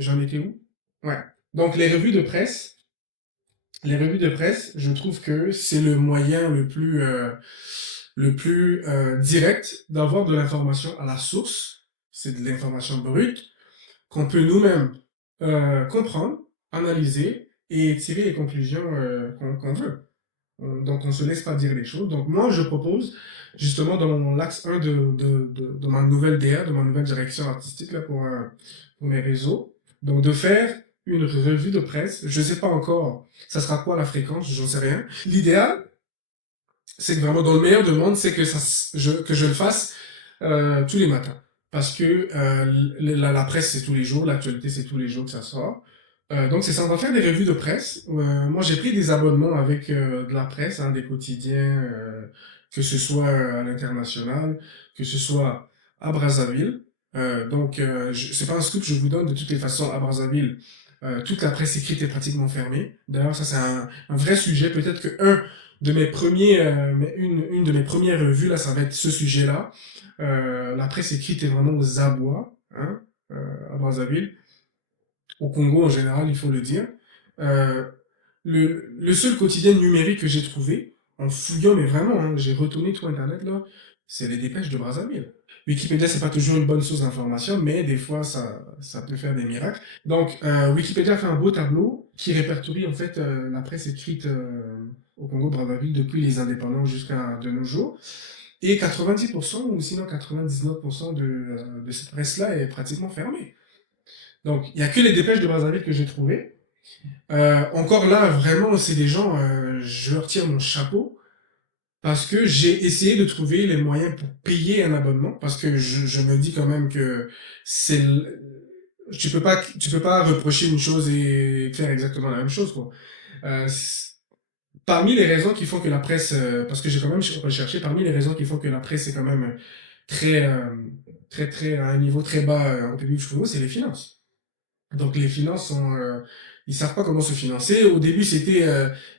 J'en étais où? Ouais. Donc les revues de presse, je trouve que c'est le moyen le plus direct d'avoir de l'information à la source. C'est de l'information brute qu'on peut nous-mêmes comprendre, analyser et tirer les conclusions qu'on veut. Donc, on ne se laisse pas dire les choses. Donc, moi, je propose, justement, dans mon axe 1 de ma nouvelle DA, de ma nouvelle direction artistique là, pour mes réseaux, donc de faire une revue de presse. Je ne sais pas encore, ça sera quoi la fréquence, j'en sais rien. L'idéal, c'est que vraiment, dans le meilleur des mondes, c'est que je le fasse tous les matins. Parce que la presse, c'est tous les jours, l'actualité, c'est tous les jours que ça sort. Donc, c'est ça, on va faire des revues de presse. Moi, j'ai pris des abonnements avec de la presse, hein, des quotidiens, que ce soit à l'international, que ce soit à Brazzaville. C'est pas un scoop, je vous donne de toutes les façons, à Brazzaville, toute la presse écrite est pratiquement fermée. D'ailleurs, ça, c'est un vrai sujet. Peut-être que une de mes premières revues, là, ça va être ce sujet-là. La presse écrite est vraiment aux abois, hein, à Brazzaville, au Congo en général, il faut le dire. Euh, le seul quotidien numérique que j'ai trouvé, en fouillant, mais vraiment, hein, j'ai retourné tout Internet là, c'est les dépêches de Brazzaville. Wikipédia, c'est pas toujours une bonne source d'information, mais des fois, ça peut faire des miracles. Donc, Wikipédia fait un beau tableau qui répertorie en fait la presse écrite au Congo-Brazzaville depuis les indépendants jusqu'à de nos jours. Et 90% ou sinon 99% de cette presse-là est pratiquement fermée. Donc, il n'y a que les dépêches de Brazzaville que j'ai trouvées. Encore là, vraiment, c'est des gens, je leur tire mon chapeau parce que j'ai essayé de trouver les moyens pour payer un abonnement parce que je me dis quand même que c'est tu peux pas reprocher une chose et faire exactement la même chose, quoi. Parmi les raisons qui font que la presse, parce que j'ai quand même recherché, parmi les raisons qui font que la presse est quand même très, très, à un niveau très bas en public du Congo, c'est les finances. Donc les finances ils savent pas comment se financer. Au début, c'était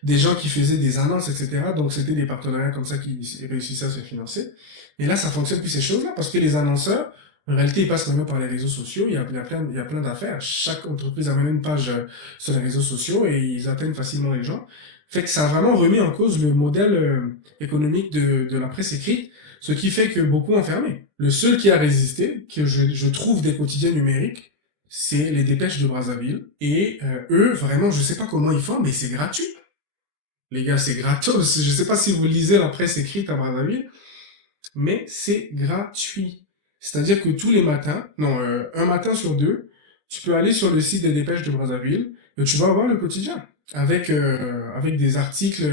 des gens qui faisaient des annonces, etc. Donc c'était des partenariats comme ça qui réussissaient à se financer. Et là, ça fonctionne plus ces choses-là parce que les annonceurs, en réalité, ils passent maintenant par les réseaux sociaux. Il y a plein d'affaires. Chaque entreprise a même une page sur les réseaux sociaux et ils atteignent facilement les gens. Fait que ça a vraiment remis en cause le modèle économique de la presse écrite, ce qui fait que beaucoup ont fermé. Le seul qui a résisté, que je trouve des quotidiens numériques, c'est les dépêches de Brazzaville. Et eux, vraiment, je sais pas comment ils font, mais c'est gratuit. Les gars, c'est gratos. Je sais pas si vous lisez la presse écrite à Brazzaville, mais c'est gratuit. C'est-à-dire que tous les matins, non, un matin sur deux, tu peux aller sur le site des dépêches de Brazzaville et tu vas avoir le quotidien. Avec des articles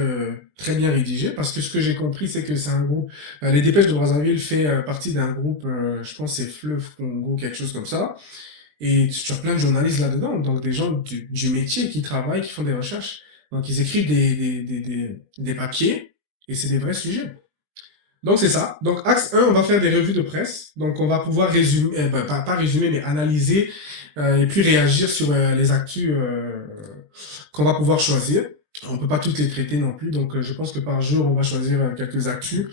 très bien rédigés, parce que ce que j'ai compris, c'est que c'est un groupe. Les Dépêches de Brazzaville fait partie d'un groupe, je pense que c'est Fleuve Congo, quelque chose comme ça. Et tu as plein de journalistes là-dedans, donc des gens du métier qui travaillent, qui font des recherches. Donc ils écrivent des papiers, et c'est des vrais sujets. Donc c'est ça. Donc axe 1, on va faire des revues de presse. Donc on va pouvoir résumer, pas résumer, mais analyser et puis réagir sur les actus qu'on va pouvoir choisir. On peut pas toutes les traiter non plus, donc je pense que par jour, on va choisir quelques actus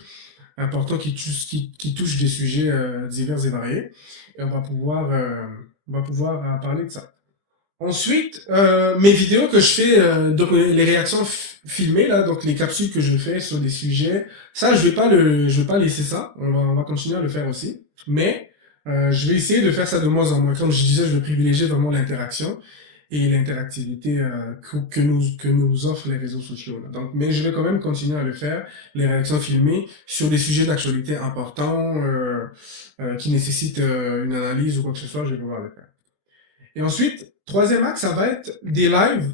importants qui touchent des sujets divers et variés. Et on va pouvoir parler de ça. Ensuite, mes vidéos que je fais, donc les réactions filmées là, donc les capsules que je fais sur des sujets, ça je vais pas laisser ça. On va continuer à le faire aussi, mais je vais essayer de faire ça de moins en moins. Comme je disais, je vais privilégier vraiment l'interaction et l'interactivité que nous offrent les réseaux sociaux là. Donc, mais je vais quand même continuer à le faire, les réactions filmées sur des sujets d'actualité importants qui nécessitent une analyse ou quoi que ce soit, je vais pouvoir le faire. Et ensuite, troisième axe, ça va être des lives.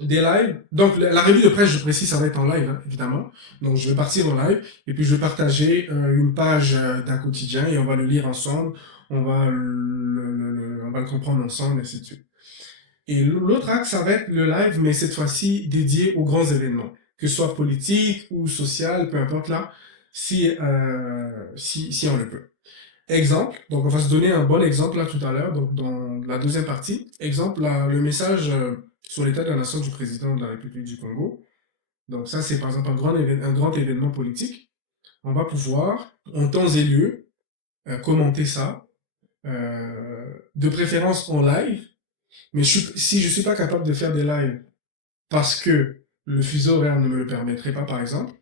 Des lives. Donc, la revue de presse, je précise, ça va être en live, hein, évidemment. Donc, je vais partir en live et puis je vais partager une page d'un quotidien et on va le lire ensemble. On va le comprendre ensemble, et ainsi de suite. Et l'autre axe, ça va être le live, mais cette fois-ci dédié aux grands événements, que ce soit politique ou social, peu importe là, si on le peut. Exemple, donc on va se donner un bon exemple là tout à l'heure, donc dans la deuxième partie. Exemple, le message sur l'état de la nation du président de la République du Congo. Donc ça, c'est par exemple un grand événement politique. On va pouvoir, en temps et lieu, commenter ça, de préférence en live. Mais si je suis pas capable de faire des lives parce que le fuseau horaire ne me le permettrait pas, par exemple,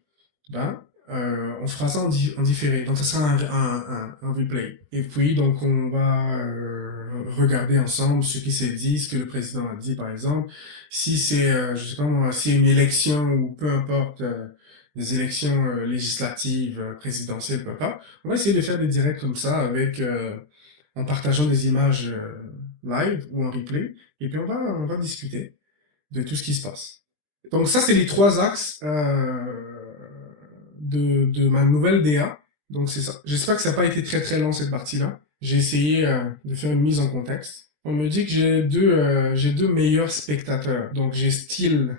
ben, on fera ça en différé. Donc, ça sera un replay. Et puis, donc, on va regarder ensemble ce qui s'est dit, ce que le président a dit, par exemple. Si c'est, je sais pas moi, si une élection ou peu importe, des élections législatives, présidentielles, peu importe, on va essayer de faire des directs comme ça avec, en partageant des images live ou en replay. Et puis, on va discuter de tout ce qui se passe. Donc ça, c'est les trois axes de ma nouvelle DA. Donc c'est ça. J'espère que ça n'a pas été très très long cette partie-là. J'ai essayé de faire une mise en contexte. On me dit que j'ai deux meilleurs spectateurs. Donc j'ai Steel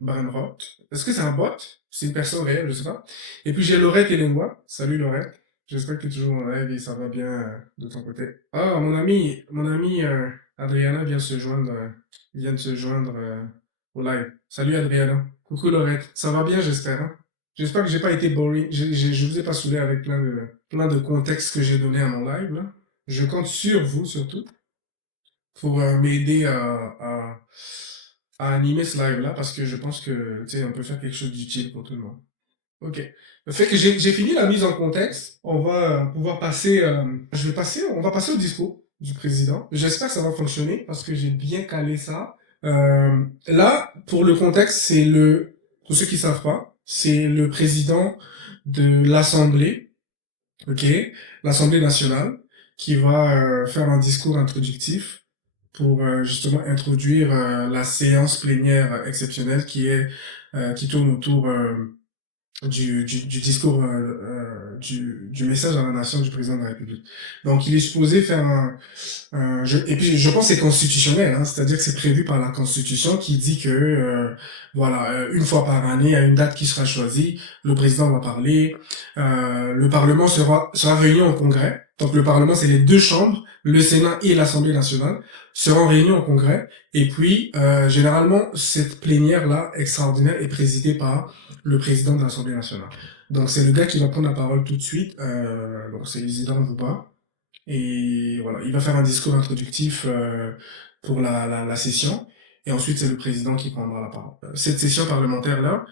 Branrot. Est-ce que c'est un bot? C'est une personne réelle, je sais pas. Et puis j'ai Laurette Elenwa. Salut Laurette. J'espère que tu es toujours en live et ça va bien de ton côté. Ah, mon ami Adriana vient de se joindre au live. Salut Adriana. Coucou Laurette. Ça va bien, j'espère, hein? J'espère que j'ai pas été boring. Je vous ai pas saoulé avec plein de contextes que j'ai donné à mon live, là. Je compte sur vous, surtout, pour m'aider à animer ce live-là, parce que je pense que, tu sais, on peut faire quelque chose d'utile pour tout le monde. Ok. Le fait que j'ai fini la mise en contexte, on va pouvoir passer, on va passer au discours du président. J'espère que ça va fonctionner parce que j'ai bien calé ça. Là, pour le contexte, pour ceux qui savent pas, c'est le président de l'Assemblée, ok, l'Assemblée nationale, qui va faire un discours introductif pour justement introduire la séance plénière exceptionnelle qui tourne autour du discours, du message à la nation du président de la République. Donc, il est supposé faire et puis je pense que c'est constitutionnel, hein, c'est-à-dire que c'est prévu par la Constitution qui dit que, voilà, une fois par année, à une date qui sera choisie, le président va parler, le Parlement sera réuni en congrès. Donc, le Parlement, c'est les deux chambres, le Sénat et l'Assemblée nationale, seront réunis en congrès. Et puis, généralement, cette plénière-là, extraordinaire, est présidée par le président de l'Assemblée nationale. Donc, c'est le gars qui va prendre la parole tout de suite. Donc, c'est Isidore Mbouba. Et voilà, il va faire un discours introductif pour la session. Et ensuite, c'est le président qui prendra la parole. Cette session parlementaire-là,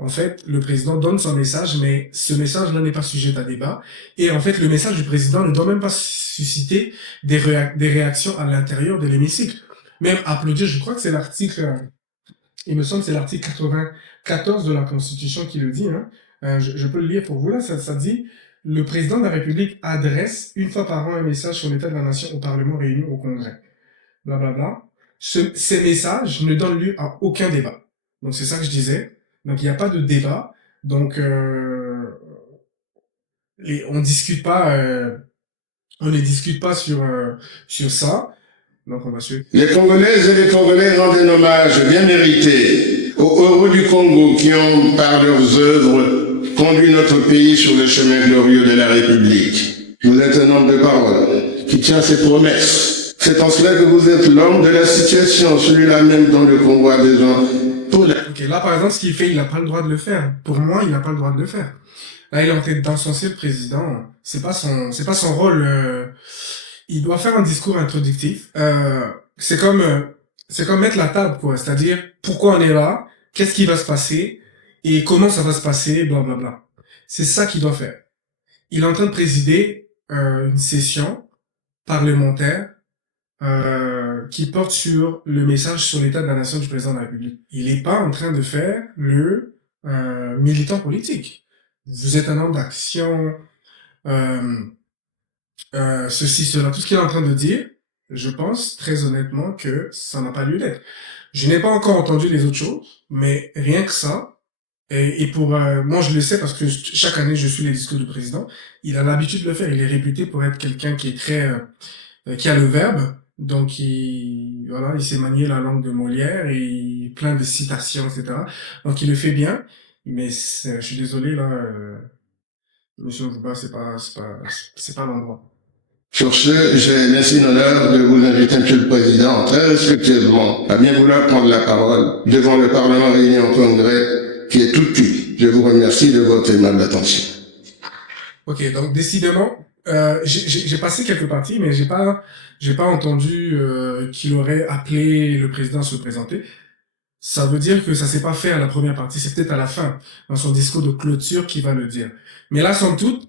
en fait, le président donne son message, mais ce message-là n'est pas sujet à débat. Et en fait, le message du président ne doit même pas susciter des réactions à l'intérieur de l'hémicycle. Même applaudir, je crois que c'est l'article, il me semble que c'est l'article 94 de la Constitution qui le dit, hein. Je peux le lire pour vous là, ça dit le président de la République adresse une fois par an un message sur l'état de la nation au Parlement réuni au Congrès. Blablabla. Ces messages ne donnent lieu à aucun débat. Donc c'est ça que je disais. Donc il n'y a pas de débat. Donc et on discute pas, on ne discute pas sur ça. Donc on va suivre. Les Congolaises et les Congolais rendent un hommage bien mérité aux héros du Congo qui ont, par leurs œuvres, conduit notre pays sur le chemin glorieux de la République. Vous êtes un homme de parole qui tient ses promesses. C'est en cela que vous êtes l'homme de la situation, celui-là même dont le Congo a besoin. Ok, là par exemple, ce qu'il fait, il n'a pas le droit de le faire. Pour moi, il n'a pas le droit de le faire. Là, il est en train d'encenser le président. C'est pas son rôle. Il doit faire un discours introductif. C'est comme mettre la table, quoi. C'est-à-dire pourquoi on est là, qu'est-ce qui va se passer et comment ça va se passer, blablabla. C'est ça qu'il doit faire. Il est en train de présider une session parlementaire qui porte sur le message sur l'état de la nation du président de la République. Il n'est pas en train de faire le militant politique. Vous êtes un homme d'action, ceci, cela, tout ce qu'il est en train de dire, je pense très honnêtement que ça n'a pas lieu d'être. Je n'ai pas encore entendu les autres choses, mais rien que ça, et pour moi je le sais parce que chaque année je suis les discours du président, il a l'habitude de le faire, il est réputé pour être quelqu'un qui est très, qui a le verbe, donc voilà, il sait manier la langue de Molière et plein de citations, etc. Donc il le fait bien, mais je suis désolé là, monsieur Mbouba, c'est pas l'endroit. Sur ce, j'ai l'ainsigne honneur de vous inviter, Monsieur le Président, très respectueusement, à bien vouloir prendre la parole devant le Parlement réuni en congrès, qui est tout petit. Je vous remercie de votre aimable attention. Ok, donc décidément, J'ai passé quelques parties, mais j'ai pas entendu qu'il aurait appelé le président à se présenter. Ça veut dire que ça s'est pas fait à la première partie, c'est peut-être à la fin, dans son discours de clôture qu'il va le dire. Mais là, somme toute,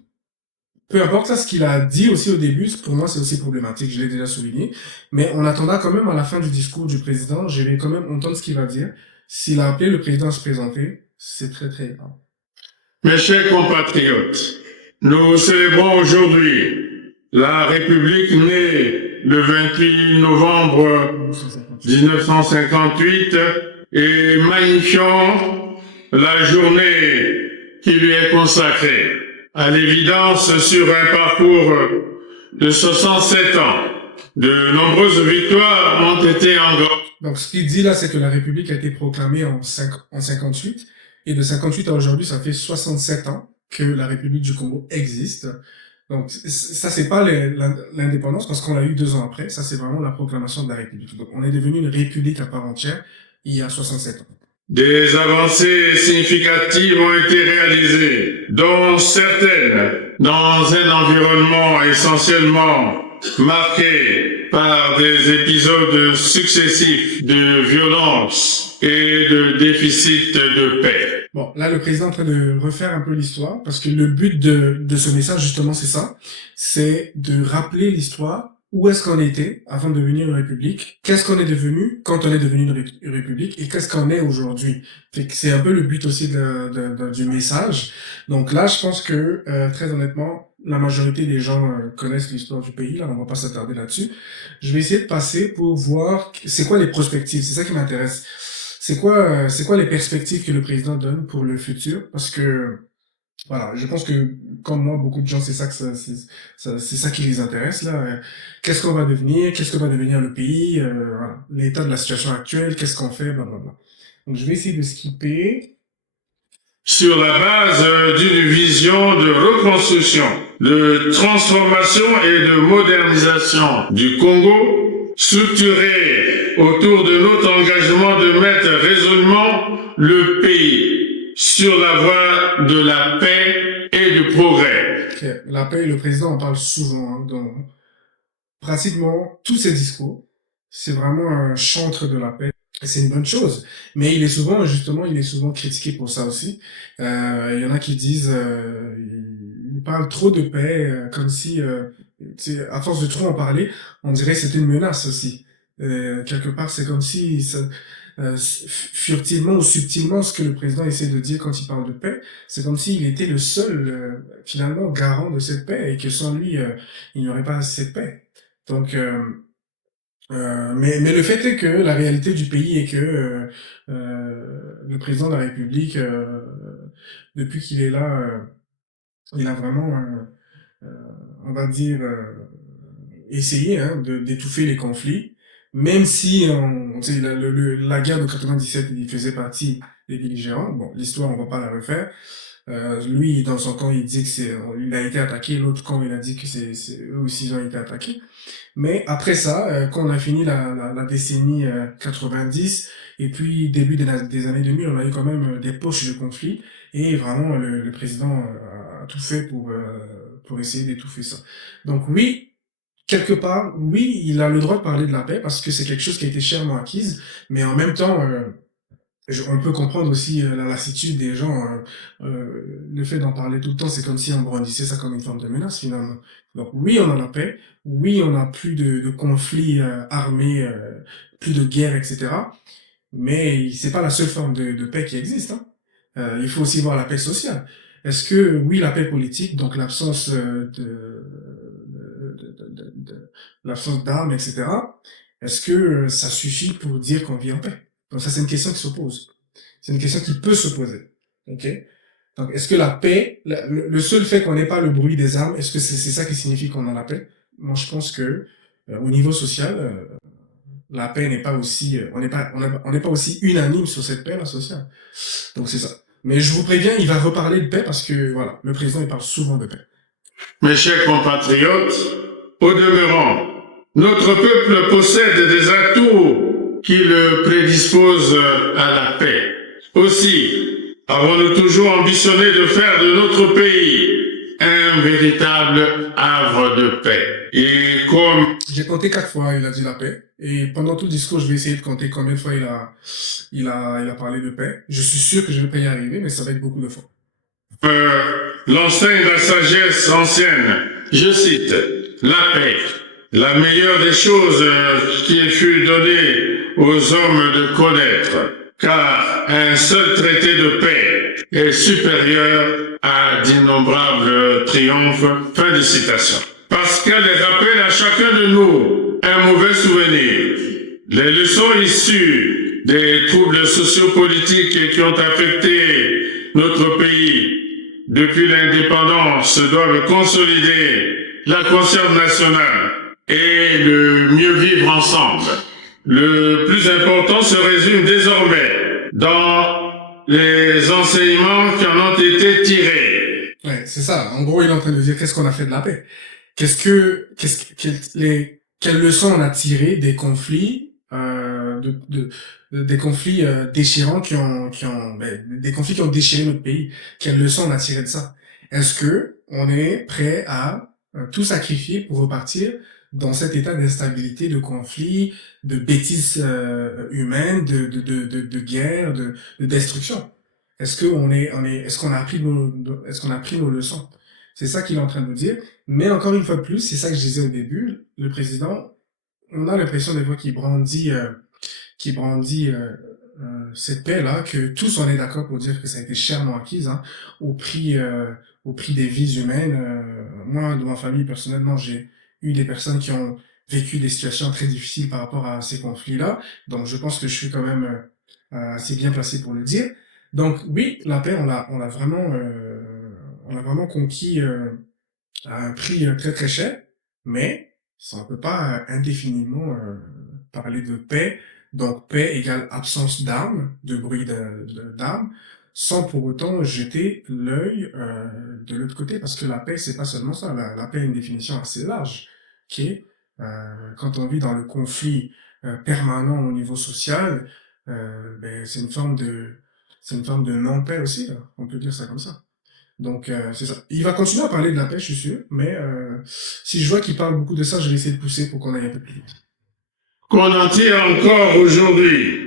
peu importe ça, ce qu'il a dit aussi au début, pour moi, c'est aussi problématique, je l'ai déjà souligné. Mais on attendra quand même à la fin du discours du président, je vais quand même entendre ce qu'il va dire. S'il a appelé le président à se présenter, c'est très très grave. Mes chers compatriotes, nous célébrons aujourd'hui la République née le 28 novembre 1958 et magnifions la journée qui lui est consacrée. À l'évidence, sur un parcours de 67 ans, de nombreuses victoires ont été engagées. Donc, ce qu'il dit là, c'est que la République a été proclamée en 58, et de 58 à aujourd'hui, ça fait 67 ans que la République du Congo existe. Donc, ça, c'est pas l'indépendance, parce qu'on l'a eu 2 ans après. Ça, c'est vraiment la proclamation de la République. Donc, on est devenu une république à part entière il y a 67 ans. Des avancées significatives ont été réalisées, dont certaines dans un environnement essentiellement marqué par des épisodes successifs de violence et de déficit de paix. Bon, là, le président est en train de refaire un peu l'histoire, parce que le but de ce message, justement, c'est ça. C'est de rappeler l'histoire. Où est-ce qu'on était avant de devenir une république? Qu'est-ce qu'on est devenu quand on est devenu une république? Et qu'est-ce qu'on est aujourd'hui? C'est un peu le but aussi du message. Donc là, je pense que, très honnêtement, la majorité des gens connaissent l'histoire du pays. Là, on va pas s'attarder là-dessus. Je vais essayer de passer pour voir c'est quoi les prospectives. C'est ça qui m'intéresse. C'est quoi les perspectives que le président donne pour le futur? Parce que voilà, je pense que, comme moi, beaucoup de gens, c'est ça qui les intéresse, là. Qu'est-ce qu'on va devenir? Qu'est-ce que va devenir le pays? Voilà. L'état de la situation actuelle, qu'est-ce qu'on fait? Blablabla. Donc, je vais essayer de skipper. Sur la base d'une vision de reconstruction, de transformation et de modernisation du Congo, structurée autour de notre engagement de mettre résolument le pays sur la voie de la paix et du progrès. Okay. La paix, le président en parle souvent, hein, dans pratiquement tous ses discours. C'est vraiment un chantre de la paix. C'est une bonne chose. Mais il est souvent critiqué pour ça aussi. Il y en a qui disent, il parle trop de paix, comme si, à force de trop en parler, on dirait que c'est une menace aussi. Quelque part, c'est comme si furtivement ou subtilement, ce que le président essaie de dire quand il parle de paix, c'est comme s'il était le seul, finalement, garant de cette paix, et que sans lui, il n'y aurait pas cette paix. Donc, mais le fait est que la réalité du pays est que le président de la République, depuis qu'il est là, il a vraiment, on va dire, essayé, hein, d'étouffer les conflits. Même si la guerre de 97, il faisait partie des belligérants. Bon, l'histoire, on va pas la refaire. Lui, dans son camp, il dit que il a été attaqué. L'autre camp, il a dit que eux aussi, ils ont été attaqués. Mais après ça, quand on a fini la décennie 90, et puis début des années 2000, on a eu quand même des poches de conflits. Et vraiment, le président a tout fait pour essayer d'étouffer ça. Donc oui, quelque part, oui, il a le droit de parler de la paix parce que c'est quelque chose qui a été chèrement acquise, mais en même temps, on peut comprendre aussi la lassitude des gens. Le fait d'en parler tout le temps, c'est comme si on brandissait ça comme une forme de menace finalement. Donc oui, on a la paix, oui, on n'a plus de conflits armés, plus de guerres, etc. Mais c'est pas la seule forme de paix qui existe, hein. Il faut aussi voir la paix sociale. Est-ce que, oui, la paix politique, donc l'absence l'absence d'armes, etc., est-ce que ça suffit pour dire qu'on vit en paix? Donc ça, c'est une question qui se pose. C'est une question qui peut se poser. Ok? Donc, est-ce que la paix, le seul fait qu'on n'ait pas le bruit des armes, est-ce que c'est ça qui signifie qu'on a la paix? Moi, je pense que au niveau social, la paix n'est pas aussi, on n'est pas aussi unanime sur cette paix-là sociale. Donc c'est ça. Mais je vous préviens, il va reparler de paix parce que voilà, le président il parle souvent de paix. Mes chers compatriotes, au demeurant, notre peuple possède des atouts qui le prédisposent à la paix. Aussi, avons-nous toujours ambitionné de faire de notre pays un véritable havre de paix. Et comme J'ai compté 4 fois, il a dit la paix. Et pendant tout le discours, je vais essayer de compter combien de fois il a parlé de paix. Je suis sûr que je ne vais pas y arriver, mais ça va être beaucoup de fois. l'enseigne de la sagesse ancienne, je cite, la paix, la meilleure des choses qu'il fut donnée aux hommes de connaître, car un seul traité de paix est supérieur à d'innombrables triomphes. Fin de citation. Parce qu'elle rappelle à chacun de nous un mauvais souvenir. Les leçons issues des troubles sociopolitiques qui ont affecté notre pays depuis l'indépendance doivent consolider la conscience nationale et le mieux vivre ensemble. Le plus important se résume désormais dans les enseignements qui en ont été tirés. Ouais, c'est ça. En gros, il est en train de dire qu'est-ce qu'on a fait de la paix. Quelles leçons on a tirées des conflits, des conflits déchirants des conflits qui ont déchiré notre pays. Quelles leçons on a tirées de ça? Est-ce que on est prêt à tout sacrifier pour repartir dans cet état d'instabilité, de conflit, de bêtises humaines, de guerre, de destruction? Est-ce qu'on a appris nos leçons? C'est ça qu'il est en train de nous dire. Mais encore une fois de plus, c'est ça que je disais au début, le président, on a l'impression des fois qu'il brandit cette paix-là, que tous on est d'accord pour dire que ça a été chèrement acquise, hein, au prix des vies humaines. Moi, de ma famille, personnellement, j'ai eu des personnes qui ont vécu des situations très difficiles par rapport à ces conflits-là. Donc, je pense que je suis quand même assez bien placé pour le dire. Donc, oui, la paix, on l'a vraiment conquis à un prix très très cher, mais ça ne peut pas indéfiniment parler de paix. Donc paix égale absence d'armes, de bruit d'armes, sans pour autant jeter l'œil de l'autre côté, parce que la paix, c'est pas seulement ça. La paix a une définition assez large, qui est quand on vit dans le conflit permanent au niveau social, c'est une forme de non-paix aussi, là. On peut dire ça comme ça. Donc, c'est ça. Il va continuer à parler de la paix, je suis sûr, mais si je vois qu'il parle beaucoup de ça, je vais essayer de pousser pour qu'on aille un peu plus vite. Qu'on en tire encore aujourd'hui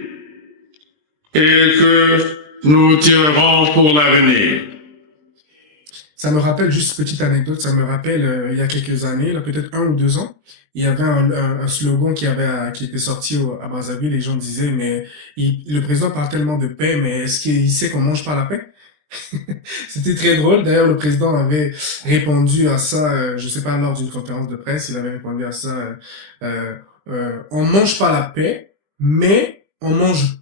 et que nous tirerons pour l'avenir. Ça me rappelle, juste petite anecdote, ça me rappelle il y a quelques années, là peut-être 1 ou 2 ans, il y avait un slogan qui était sorti à Brazzaville, les gens disaient, mais le président parle tellement de paix, mais est-ce qu'il sait qu'on mange pas la paix? C'était très drôle. D'ailleurs, le président avait répondu à ça, je sais pas, lors d'une conférence de presse, il avait répondu à ça, on mange pas la paix, mais on mange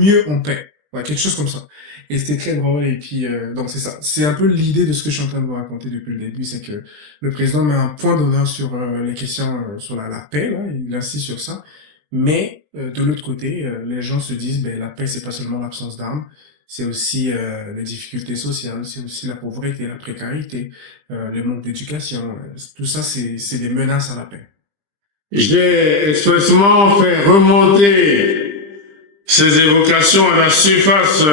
mieux en paix. Ouais, quelque chose comme ça. Et c'était très drôle. Et puis, donc c'est ça. C'est un peu l'idée de ce que je suis en train de vous raconter depuis le début, c'est que le président met un point d'honneur sur les questions sur la paix, là, il insiste sur ça. Mais de l'autre côté, les gens se disent, ben la paix, c'est pas seulement l'absence d'armes, c'est aussi les difficultés sociales, c'est aussi la pauvreté, la précarité, le manque d'éducation. Tout ça, c'est des menaces à la paix. J'ai expressément fait remonter ces évocations à la surface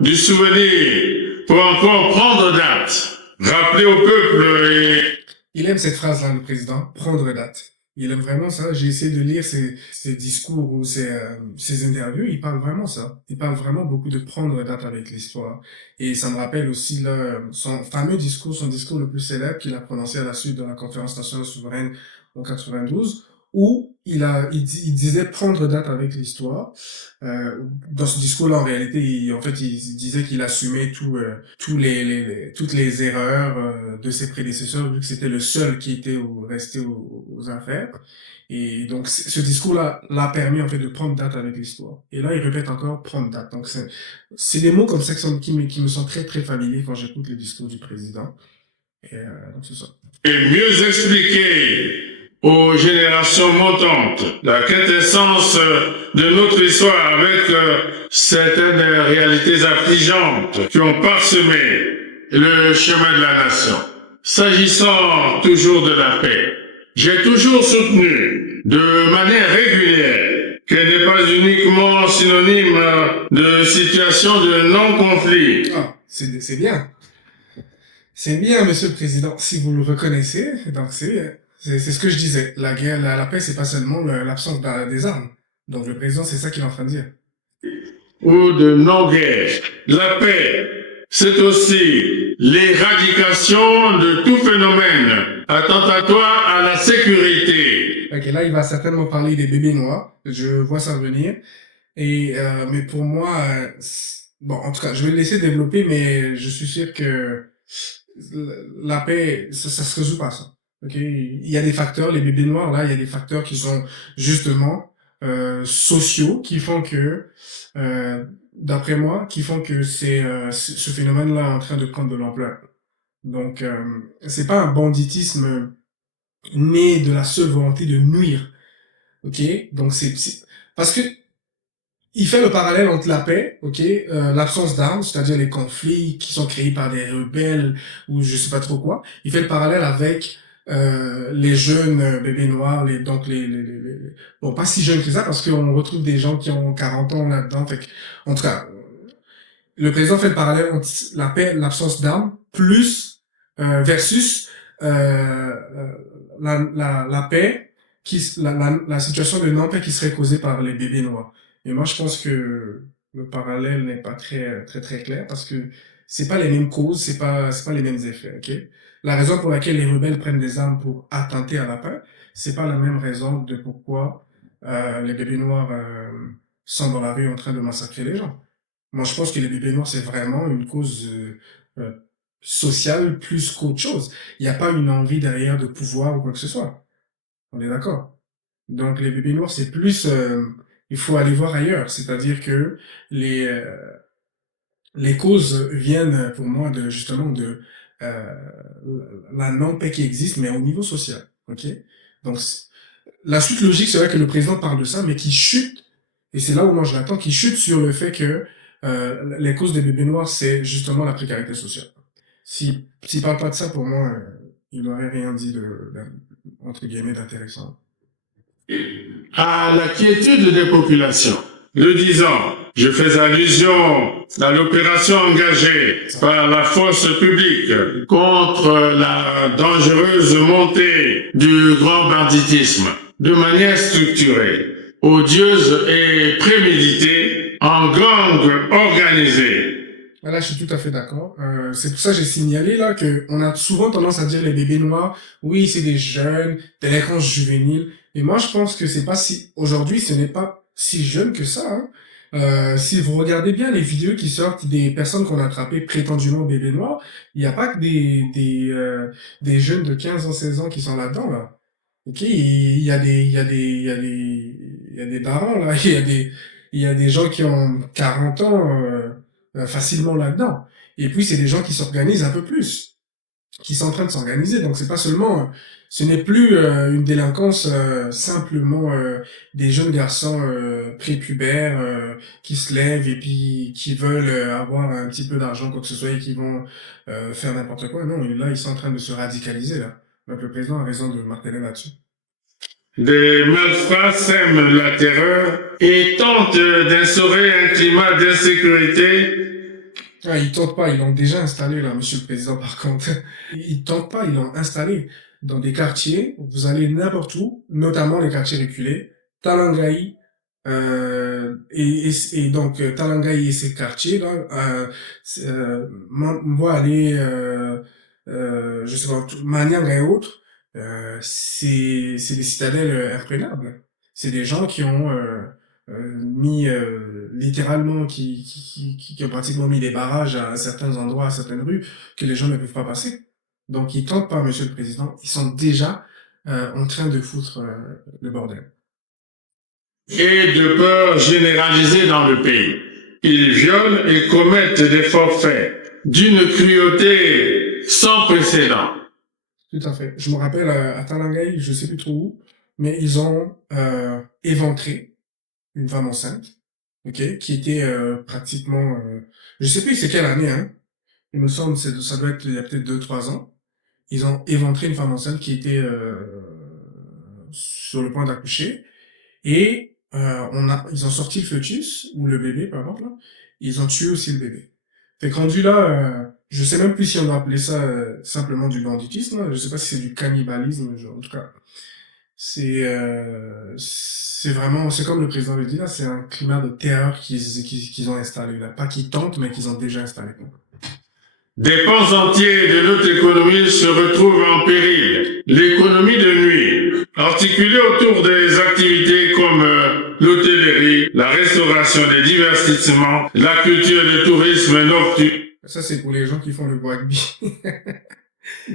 du souvenir pour encore prendre date, rappeler au peuple et... Il aime cette phrase-là, le président, prendre date. Il aime vraiment ça. J'ai essayé de lire ses discours ou ses interviews. Il parle vraiment ça. Il parle vraiment beaucoup de prendre date avec l'histoire. Et ça me rappelle aussi là, son fameux discours, son discours le plus célèbre qu'il a prononcé à la suite de la conférence nationale souveraine en 92, où il disait prendre date avec l'histoire. Dans ce discours-là, en réalité, il disait qu'il assumait toutes les erreurs de ses prédécesseurs, vu que c'était le seul qui était resté aux affaires. Et donc, ce discours-là l'a permis, en fait, de prendre date avec l'histoire. Et là, il répète encore prendre date. Donc, c'est des mots comme ça qui me sont très, très familiers quand j'écoute les discours du président. Et donc, c'est ça. Et mieux expliquer aux générations montantes la quintessence de notre histoire avec certaines réalités affligeantes qui ont parsemé le chemin de la nation. S'agissant toujours de la paix, j'ai toujours soutenu de manière régulière qu'elle n'est pas uniquement synonyme de situation de non-conflit. Ah, c'est bien. C'est bien, Monsieur le Président, si vous le reconnaissez, donc c'est bien. C'est ce que je disais. La guerre, la paix, c'est pas seulement l'absence des armes. Donc le président, c'est ça qu'il est en train de dire. Ou de non-guerre. La paix, c'est aussi l'éradication de tout phénomène attentatoire à la sécurité. Ok, là, il va certainement parler des bébés noirs. Je vois ça venir. Et mais pour moi, bon, en tout cas, je vais le laisser développer, mais je suis sûr que la paix, ça se résout pas ça. Ok, il y a des facteurs, les bébés noirs là, il y a des facteurs qui sont justement sociaux, qui font que, d'après moi, qui font que ce phénomène-là est en train de prendre de l'ampleur. Donc, c'est pas un banditisme né de la seule volonté de nuire. Ok, donc parce que il fait le parallèle entre la paix, ok, l'absence d'armes, c'est-à-dire les conflits qui sont créés par des rebelles ou je sais pas trop quoi. Il fait le parallèle avec les jeunes bébés noirs, donc bon pas si jeunes que ça parce qu'on retrouve des gens qui ont 40 ans là-dedans. Fait que, en tout cas, le président fait le parallèle entre la paix, l'absence d'armes, plus versus la paix, la situation de non-paix qui serait causée par les bébés noirs. Et moi, je pense que le parallèle n'est pas très clair parce que c'est pas les mêmes causes, c'est pas les mêmes effets, ok? La raison pour laquelle les rebelles prennent des armes pour attenter à la paix, c'est pas la même raison de pourquoi les bébés noirs sont dans la rue en train de massacrer les gens. Moi, je pense que les bébés noirs, c'est vraiment une cause euh, sociale plus qu'autre chose. Il n'y a pas une envie derrière de pouvoir ou quoi que ce soit. On est d'accord. Donc, les bébés noirs, c'est plus... il faut aller voir ailleurs. C'est-à-dire que les, euh, les causes viennent, pour moi, de justement de euh, la non-paix qui existe, mais au niveau social. OK? Donc, la suite logique serait que le président parle de ça, mais qu'il chute, et c'est là où moi je l'attends, qu'il chute sur le fait que les causes des bébés noirs, c'est justement la précarité sociale. S'il parle pas de ça, pour moi, il n'aurait rien dit entre guillemets, d'intéressant. À la quiétude des populations. Le disant, je fais allusion à l'opération engagée par la force publique contre la dangereuse montée du grand banditisme de manière structurée, odieuse et préméditée en gang organisé. Là, je suis tout à fait d'accord. C'est pour ça que j'ai signalé là que on a souvent tendance à dire les bébés noirs, oui, c'est des jeunes, délinquance juvénile. Et moi, je pense que c'est pas si aujourd'hui, ce n'est pas si jeune que ça. Hein. Si vous regardez bien les vidéos qui sortent des personnes qu'on a attrapées prétendument bébés noirs, il n'y a pas que des jeunes de 15 ans, 16 ans qui sont là-dedans là. Ok, il y a des darons là, il y a des gens qui ont 40 ans. Facilement là-dedans. Et puis, c'est des gens qui s'organisent un peu plus, qui sont en train de s'organiser. Donc, c'est pas seulement, ce n'est plus une délinquance simplement des jeunes garçons prépubères qui se lèvent et puis qui veulent avoir un petit peu d'argent, quoi que ce soit, et qui vont faire n'importe quoi. Non, là, ils sont en train de se radicaliser, là. Donc, le président a raison de marteler là-dessus. Des malfrats sèment la terreur et tentent d'instaurer un climat d'insécurité. Ah, ils tentent pas, ils l'ont déjà installé là, monsieur le président, par contre. Ils tentent pas, ils l'ont installé dans des quartiers, vous allez n'importe où, notamment les quartiers reculés, Talangaï, et donc Talangaï et ses quartiers là, moi aller, je sais pas, Manyang et autres, c'est des citadelles imprenables. C'est des gens qui ont mis littéralement qui ont pratiquement mis des barrages à certains endroits, à certaines rues que les gens ne peuvent pas passer. Donc ils tentent pas, Monsieur le Président, ils sont déjà en train de foutre le bordel. Et de peur généralisée dans le pays. Ils violent et commettent des forfaits d'une cruauté sans précédent. Tout à fait. Je me rappelle à Talangaï, je sais plus trop où, mais ils ont éventré une femme enceinte, ok, qui était pratiquement, je sais plus c'est quelle année, hein. Il me semble ça doit être il y a peut-être 2 3 ans. Ils ont éventré une femme enceinte qui était sur le point d'accoucher et ils ont sorti le fœtus ou le bébé, par exemple. Là, ils ont tué aussi le bébé. Fait que rendu là, je sais même plus si on doit appeler ça simplement du banditisme, hein. Je sais pas si c'est du cannibalisme, en tout cas. C'est vraiment, c'est comme le président le dit là, c'est un climat de terreur qu'ils ont installé là. Pas qu'ils tentent, mais qu'ils ont déjà installé. Des pans entiers de notre économie se retrouvent en péril. L'économie de nuit, articulée autour des activités comme l'hôtellerie, la restauration, des divertissements, la culture, le tourisme nocturne. Ça, c'est pour les gens qui font le rugby.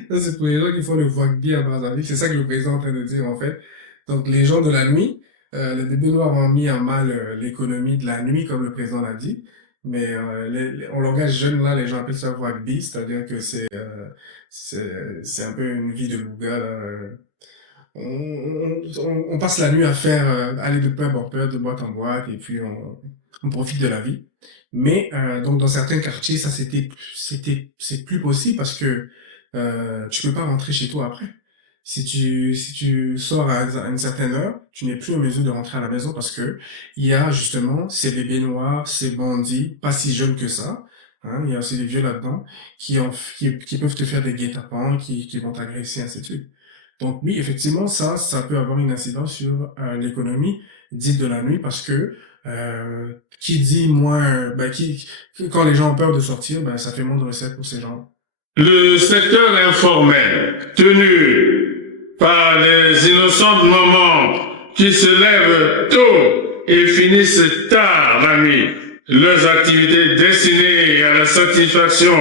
Ça, c'est pour les gens qui font le rugby à Brazzaville. C'est ça que le président est en train de dire, en fait. Donc, les gens de la nuit, les bébés noirs ont mis à mal l'économie de la nuit, comme le président l'a dit. Mais en langage jeune, là, les gens appellent ça rugby, c'est-à-dire que c'est un peu une vie de loup-gars, là. On passe la nuit à faire aller de pub en pub, de boîte en boîte, et puis on profite de la vie. Mais donc dans certains quartiers, ça c'est plus possible parce que tu peux pas rentrer chez toi après. Si tu sors à une certaine heure, tu n'es plus en mesure de rentrer à la maison parce que il y a justement ces bébés noirs, ces bandits, pas si jeunes que ça, hein, il y a aussi des vieux là-dedans qui peuvent te faire des guet-apens, qui vont t'agresser, ainsi de suite. Donc oui, effectivement, ça peut avoir une incidence sur l'économie dite de la nuit parce que qui dit moins, quand les gens ont peur de sortir, ça fait moins de recettes pour ces gens. Le secteur informel, tenu par les innocentes mamans qui se lèvent tôt et finissent tard la nuit, leurs activités destinées à la satisfaction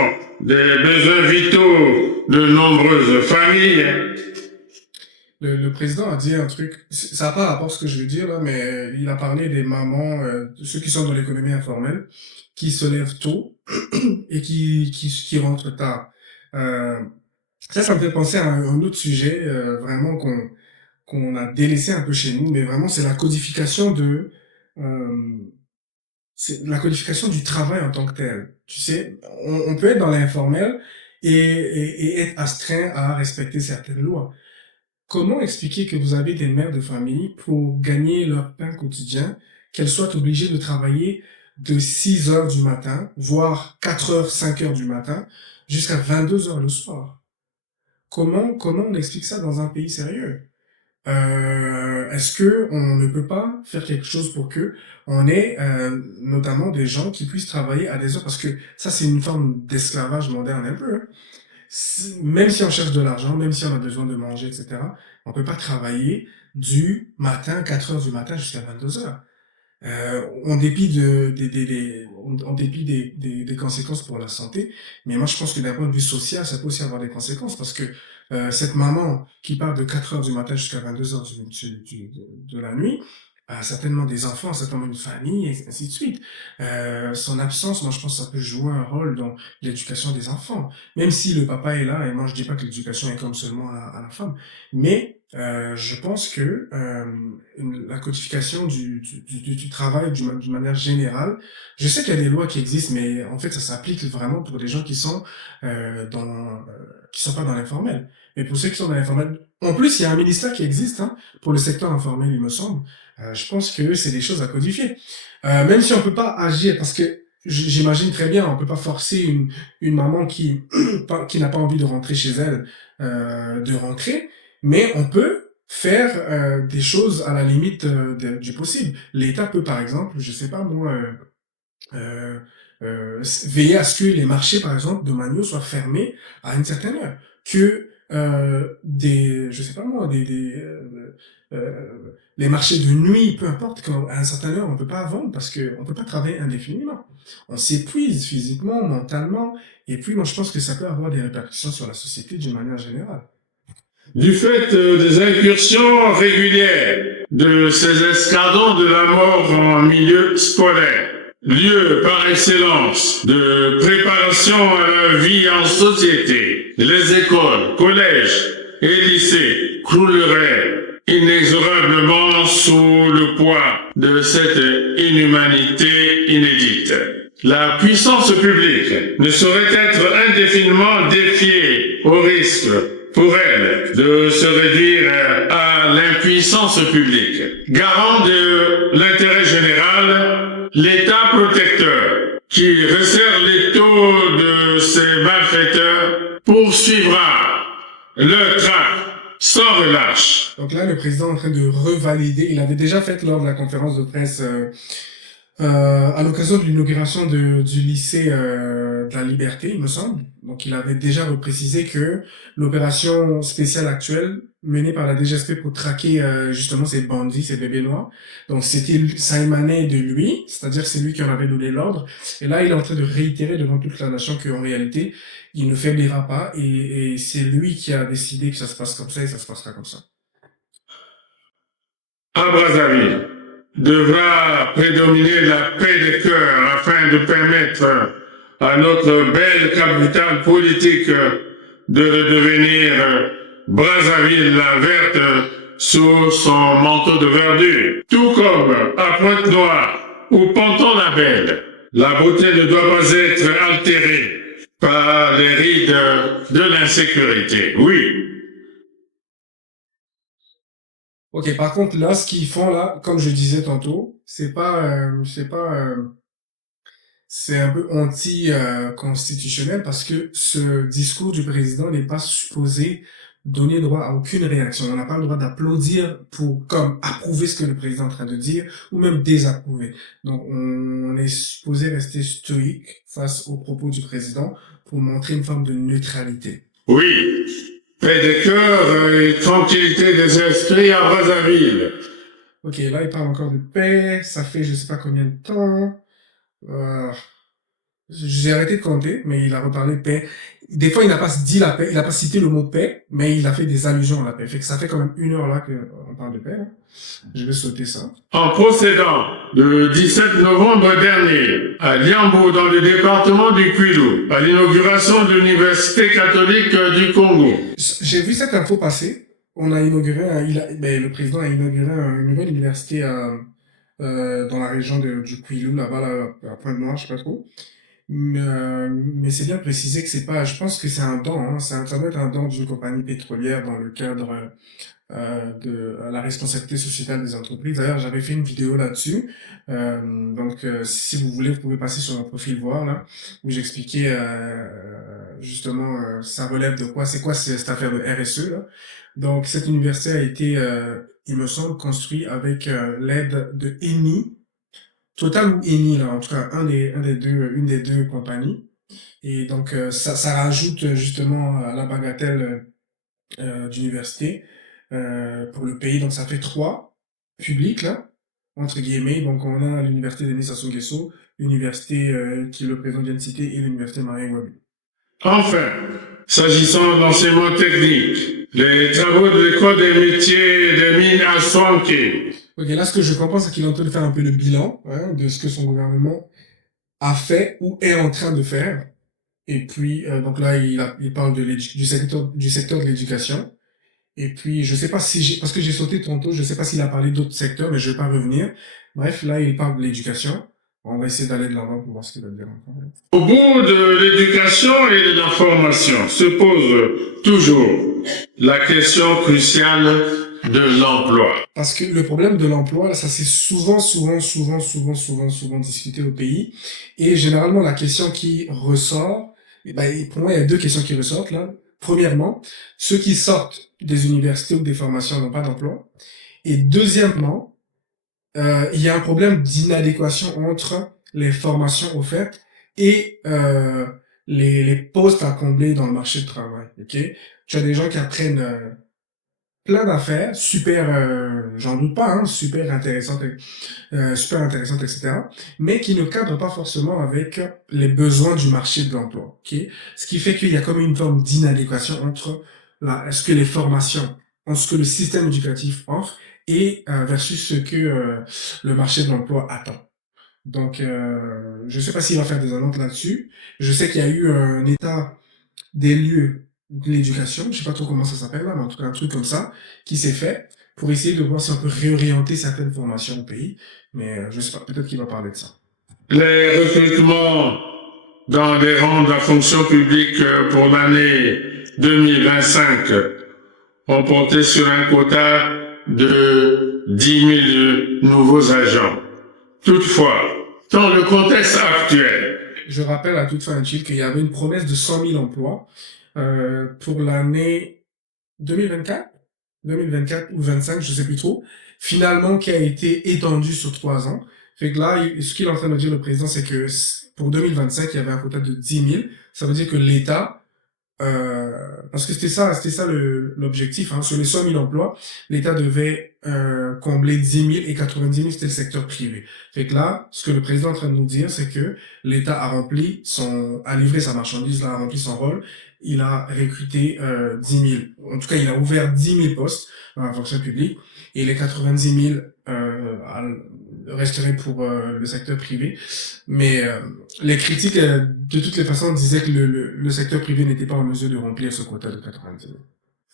des besoins vitaux de nombreuses familles. Le président a dit un truc, ça n'a pas rapport à ce que je veux dire là, mais il a parlé des mamans, ceux qui sont dans l'économie informelle, qui se lèvent tôt et qui rentrent tard. Ça me fait penser à un autre sujet vraiment qu'on a délaissé un peu chez nous, mais vraiment c'est la codification c'est la codification du travail en tant que tel. Tu sais, on peut être dans l'informel et être astreint à respecter certaines lois. Comment expliquer que vous avez des mères de famille pour gagner leur pain quotidien, qu'elles soient obligées de travailler de 6 heures du matin, voire 4 heures, 5 heures du matin, jusqu'à 22 heures le soir? Comment on explique ça dans un pays sérieux? Est-ce que on ne peut pas faire quelque chose pour que on ait notamment des gens qui puissent travailler à des heures, parce que ça c'est une forme d'esclavage moderne un peu, hein. Même si on cherche de l'argent, même si on a besoin de manger, etc., on peut pas travailler du matin, 4 heures du matin jusqu'à 22 heures. En dépit en dépit des conséquences pour la santé. Mais moi, je pense que d'un point de vue social, ça peut aussi avoir des conséquences parce que cette maman qui part de 4 heures du matin jusqu'à 22 heures de la nuit a certainement des enfants, certainement une famille, et ainsi de suite. Son absence, moi, je pense que ça peut jouer un rôle dans l'éducation des enfants. Même si le papa est là, et moi, je dis pas que l'éducation est comme seulement à la femme, mais je pense que la codification du travail d'une manière générale, je sais qu'il y a des lois qui existent, mais en fait ça s'applique vraiment pour des gens qui sont qui sont pas dans l'informel. Mais pour ceux qui sont dans l'informel, en plus il y a un ministère qui existe hein, pour le secteur informel, il me semble. Je pense que c'est des choses à codifier. Même si on peut pas agir, parce que j'imagine très bien, on peut pas forcer une maman qui n'a pas envie de rentrer chez elle de rentrer. Mais on peut faire des choses à la limite du possible. L'État peut, par exemple, je sais pas moi, veiller à ce que les marchés, par exemple, de manioc soient fermés à une certaine heure. Que je sais pas moi, les marchés de nuit, peu importe, à une certaine heure, on peut pas vendre parce que on peut pas travailler indéfiniment. On s'épuise physiquement, mentalement, et puis moi je pense que ça peut avoir des répercussions sur la société d'une manière générale. Du fait des incursions régulières de ces escadrons de la mort en milieu scolaire, lieu par excellence de préparation à la vie en société, les écoles, collèges et lycées crouleraient inexorablement sous le poids de cette inhumanité inédite. La puissance publique ne saurait être indéfiniment défiée au risque pour elle de se réduire à l'impuissance publique. Garant de l'intérêt général, l'État protecteur qui resserre l'étau de ses malfaiteurs poursuivra leur traque sans relâche. Donc là, le président est en train de revalider. Il avait déjà fait lors de la conférence de presse à l'occasion de l'inauguration du lycée de la Liberté, il me semble. Donc il avait déjà reprécisé que l'opération spéciale actuelle menée par la DGSP pour traquer justement ces bandits, ces bébés noirs. Donc ça émanait de lui, c'est-à-dire c'est lui qui en avait donné l'ordre. Et là, il est en train de réitérer devant toute la nation qu'en réalité, il ne faiblira pas et c'est lui qui a décidé que ça se passe comme ça et ça se passera comme ça. À Brazzaville, devra prédominer la paix des cœurs afin de permettre à notre belle capitale politique de redevenir Brazzaville la verte sous son manteau de verdure. Tout comme à Pointe-Noire ou Ponton-la-Belle, la beauté ne doit pas être altérée par les rides de l'insécurité. Oui. Ok, par contre, là, ce qu'ils font là, comme je disais tantôt, c'est un peu anti-constitutionnel parce que ce discours du président n'est pas supposé donner droit à aucune réaction. On n'a pas le droit d'applaudir pour comme approuver ce que le président est en train de dire ou même désapprouver. Donc on est supposé rester stoïque face aux propos du président pour montrer une forme de neutralité. Oui, paix des cœurs et tranquillité des esprits à Brazzaville. Ok, là il parle encore de paix, ça fait je sais pas combien de temps. J'ai arrêté de compter, mais il a reparlé de paix. Des fois, il n'a pas dit la paix, il n'a pas cité le mot paix, mais il a fait des allusions à la paix. Fait que ça fait quand même 1 heure là qu'on parle de paix. Hein. Je vais sauter ça. En procédant le 17 novembre dernier à Liambo, dans le département du Kwilu, à l'inauguration de l'Université catholique du Congo. J'ai vu cette info passer. On a inauguré, le président a inauguré une nouvelle université dans la région du Kwilu, là-bas, là, à Pointe-Noire, je sais pas trop. Mais c'est bien précisé que c'est pas, je pense que c'est un don, hein, ça doit être un don d'une compagnie pétrolière dans le cadre de la responsabilité sociétale des entreprises. D'ailleurs, j'avais fait une vidéo là-dessus. Donc, si vous voulez, vous pouvez passer sur mon profil voir là, où j'expliquais justement ça relève de quoi, c'est quoi cette affaire de RSE là. Donc, cette université a été, il me semble, construite avec l'aide de Eni. Total ou Eni, là, en tout cas, une des deux compagnies. Et donc, ça rajoute justement à la bagatelle d'université pour le pays. Donc, ça fait 3 publics, là, entre guillemets. Donc, on a l'université Denis Sassou Nguesso, l'université qui le président vient de citer, et l'université Marien Ngouabi. Enfin, s'agissant de l'enseignement technique, les travaux de l'école des métiers des mines à Swanké. Ok, là, ce que je comprends, c'est qu'il est en train de faire un peu le bilan de ce que son gouvernement a fait ou est en train de faire. Et puis, donc là, il parle du secteur de l'éducation. Et puis, je sais pas si parce que j'ai sauté tantôt, je sais pas s'il a parlé d'autres secteurs, mais je vais pas revenir. Bref, là, il parle de l'éducation. On va essayer d'aller de l'avant pour voir ce qu'il va dire encore. Au bout de l'éducation et de la formation se pose toujours la question cruciale de l'emploi. Parce que le problème de l'emploi, ça c'est souvent discuté au pays. Et généralement, la question qui ressort, pour moi, il y a 2 questions qui ressortent là. Premièrement, ceux qui sortent des universités ou des formations n'ont pas d'emploi. Et deuxièmement, il y a un problème d'inadéquation entre les formations offertes et les postes à combler dans le marché du travail. Ok, tu as des gens qui apprennent plein d'affaires, super, j'en doute pas, hein, super intéressantes, etc., mais qui ne cadrent pas forcément avec les besoins du marché de l'emploi. Ok, ce qui fait qu'il y a comme une forme d'inadéquation entre ce que les formations, entre ce que le système éducatif offre et versus ce que le marché de l'emploi attend. Donc, je sais pas s'il va faire des annonces là-dessus. Je sais qu'il y a eu un état des lieux de l'éducation, je sais pas trop comment ça s'appelle là, mais en tout cas un truc comme ça, qui s'est fait pour essayer de voir si on peut réorienter certaines formations au pays. Mais je sais pas, peut-être qu'il va parler de ça. Les recrutements dans les rangs de la fonction publique pour l'année 2025 ont porté sur un quota de 10 000 nouveaux agents. Toutefois, dans le contexte actuel, je rappelle à toute fin utile qu'il y avait une promesse de 100 000 emplois pour l'année 2024, 2024 ou 25, je sais plus trop, finalement qui a été étendue sur 3 ans. Fait que là, ce qu'il est en train de dire le président, c'est que pour 2025, il y avait un quota de 10 000. Ça veut dire que l'État, parce que c'était ça l'objectif, hein. Sur les 100 000 emplois, l'État devait combler 10 000 et 90 000, c'était le secteur privé. Fait que là, ce que le président est en train de nous dire, c'est que l'État a livré sa marchandise, a rempli son rôle, il a recruté 10 000. En tout cas, il a ouvert 10 000 postes dans la fonction publique et les 90 000 resteraient pour le secteur privé. Mais les critiques, de toutes les façons, disaient que le secteur privé n'était pas en mesure de remplir ce quota de 90 000.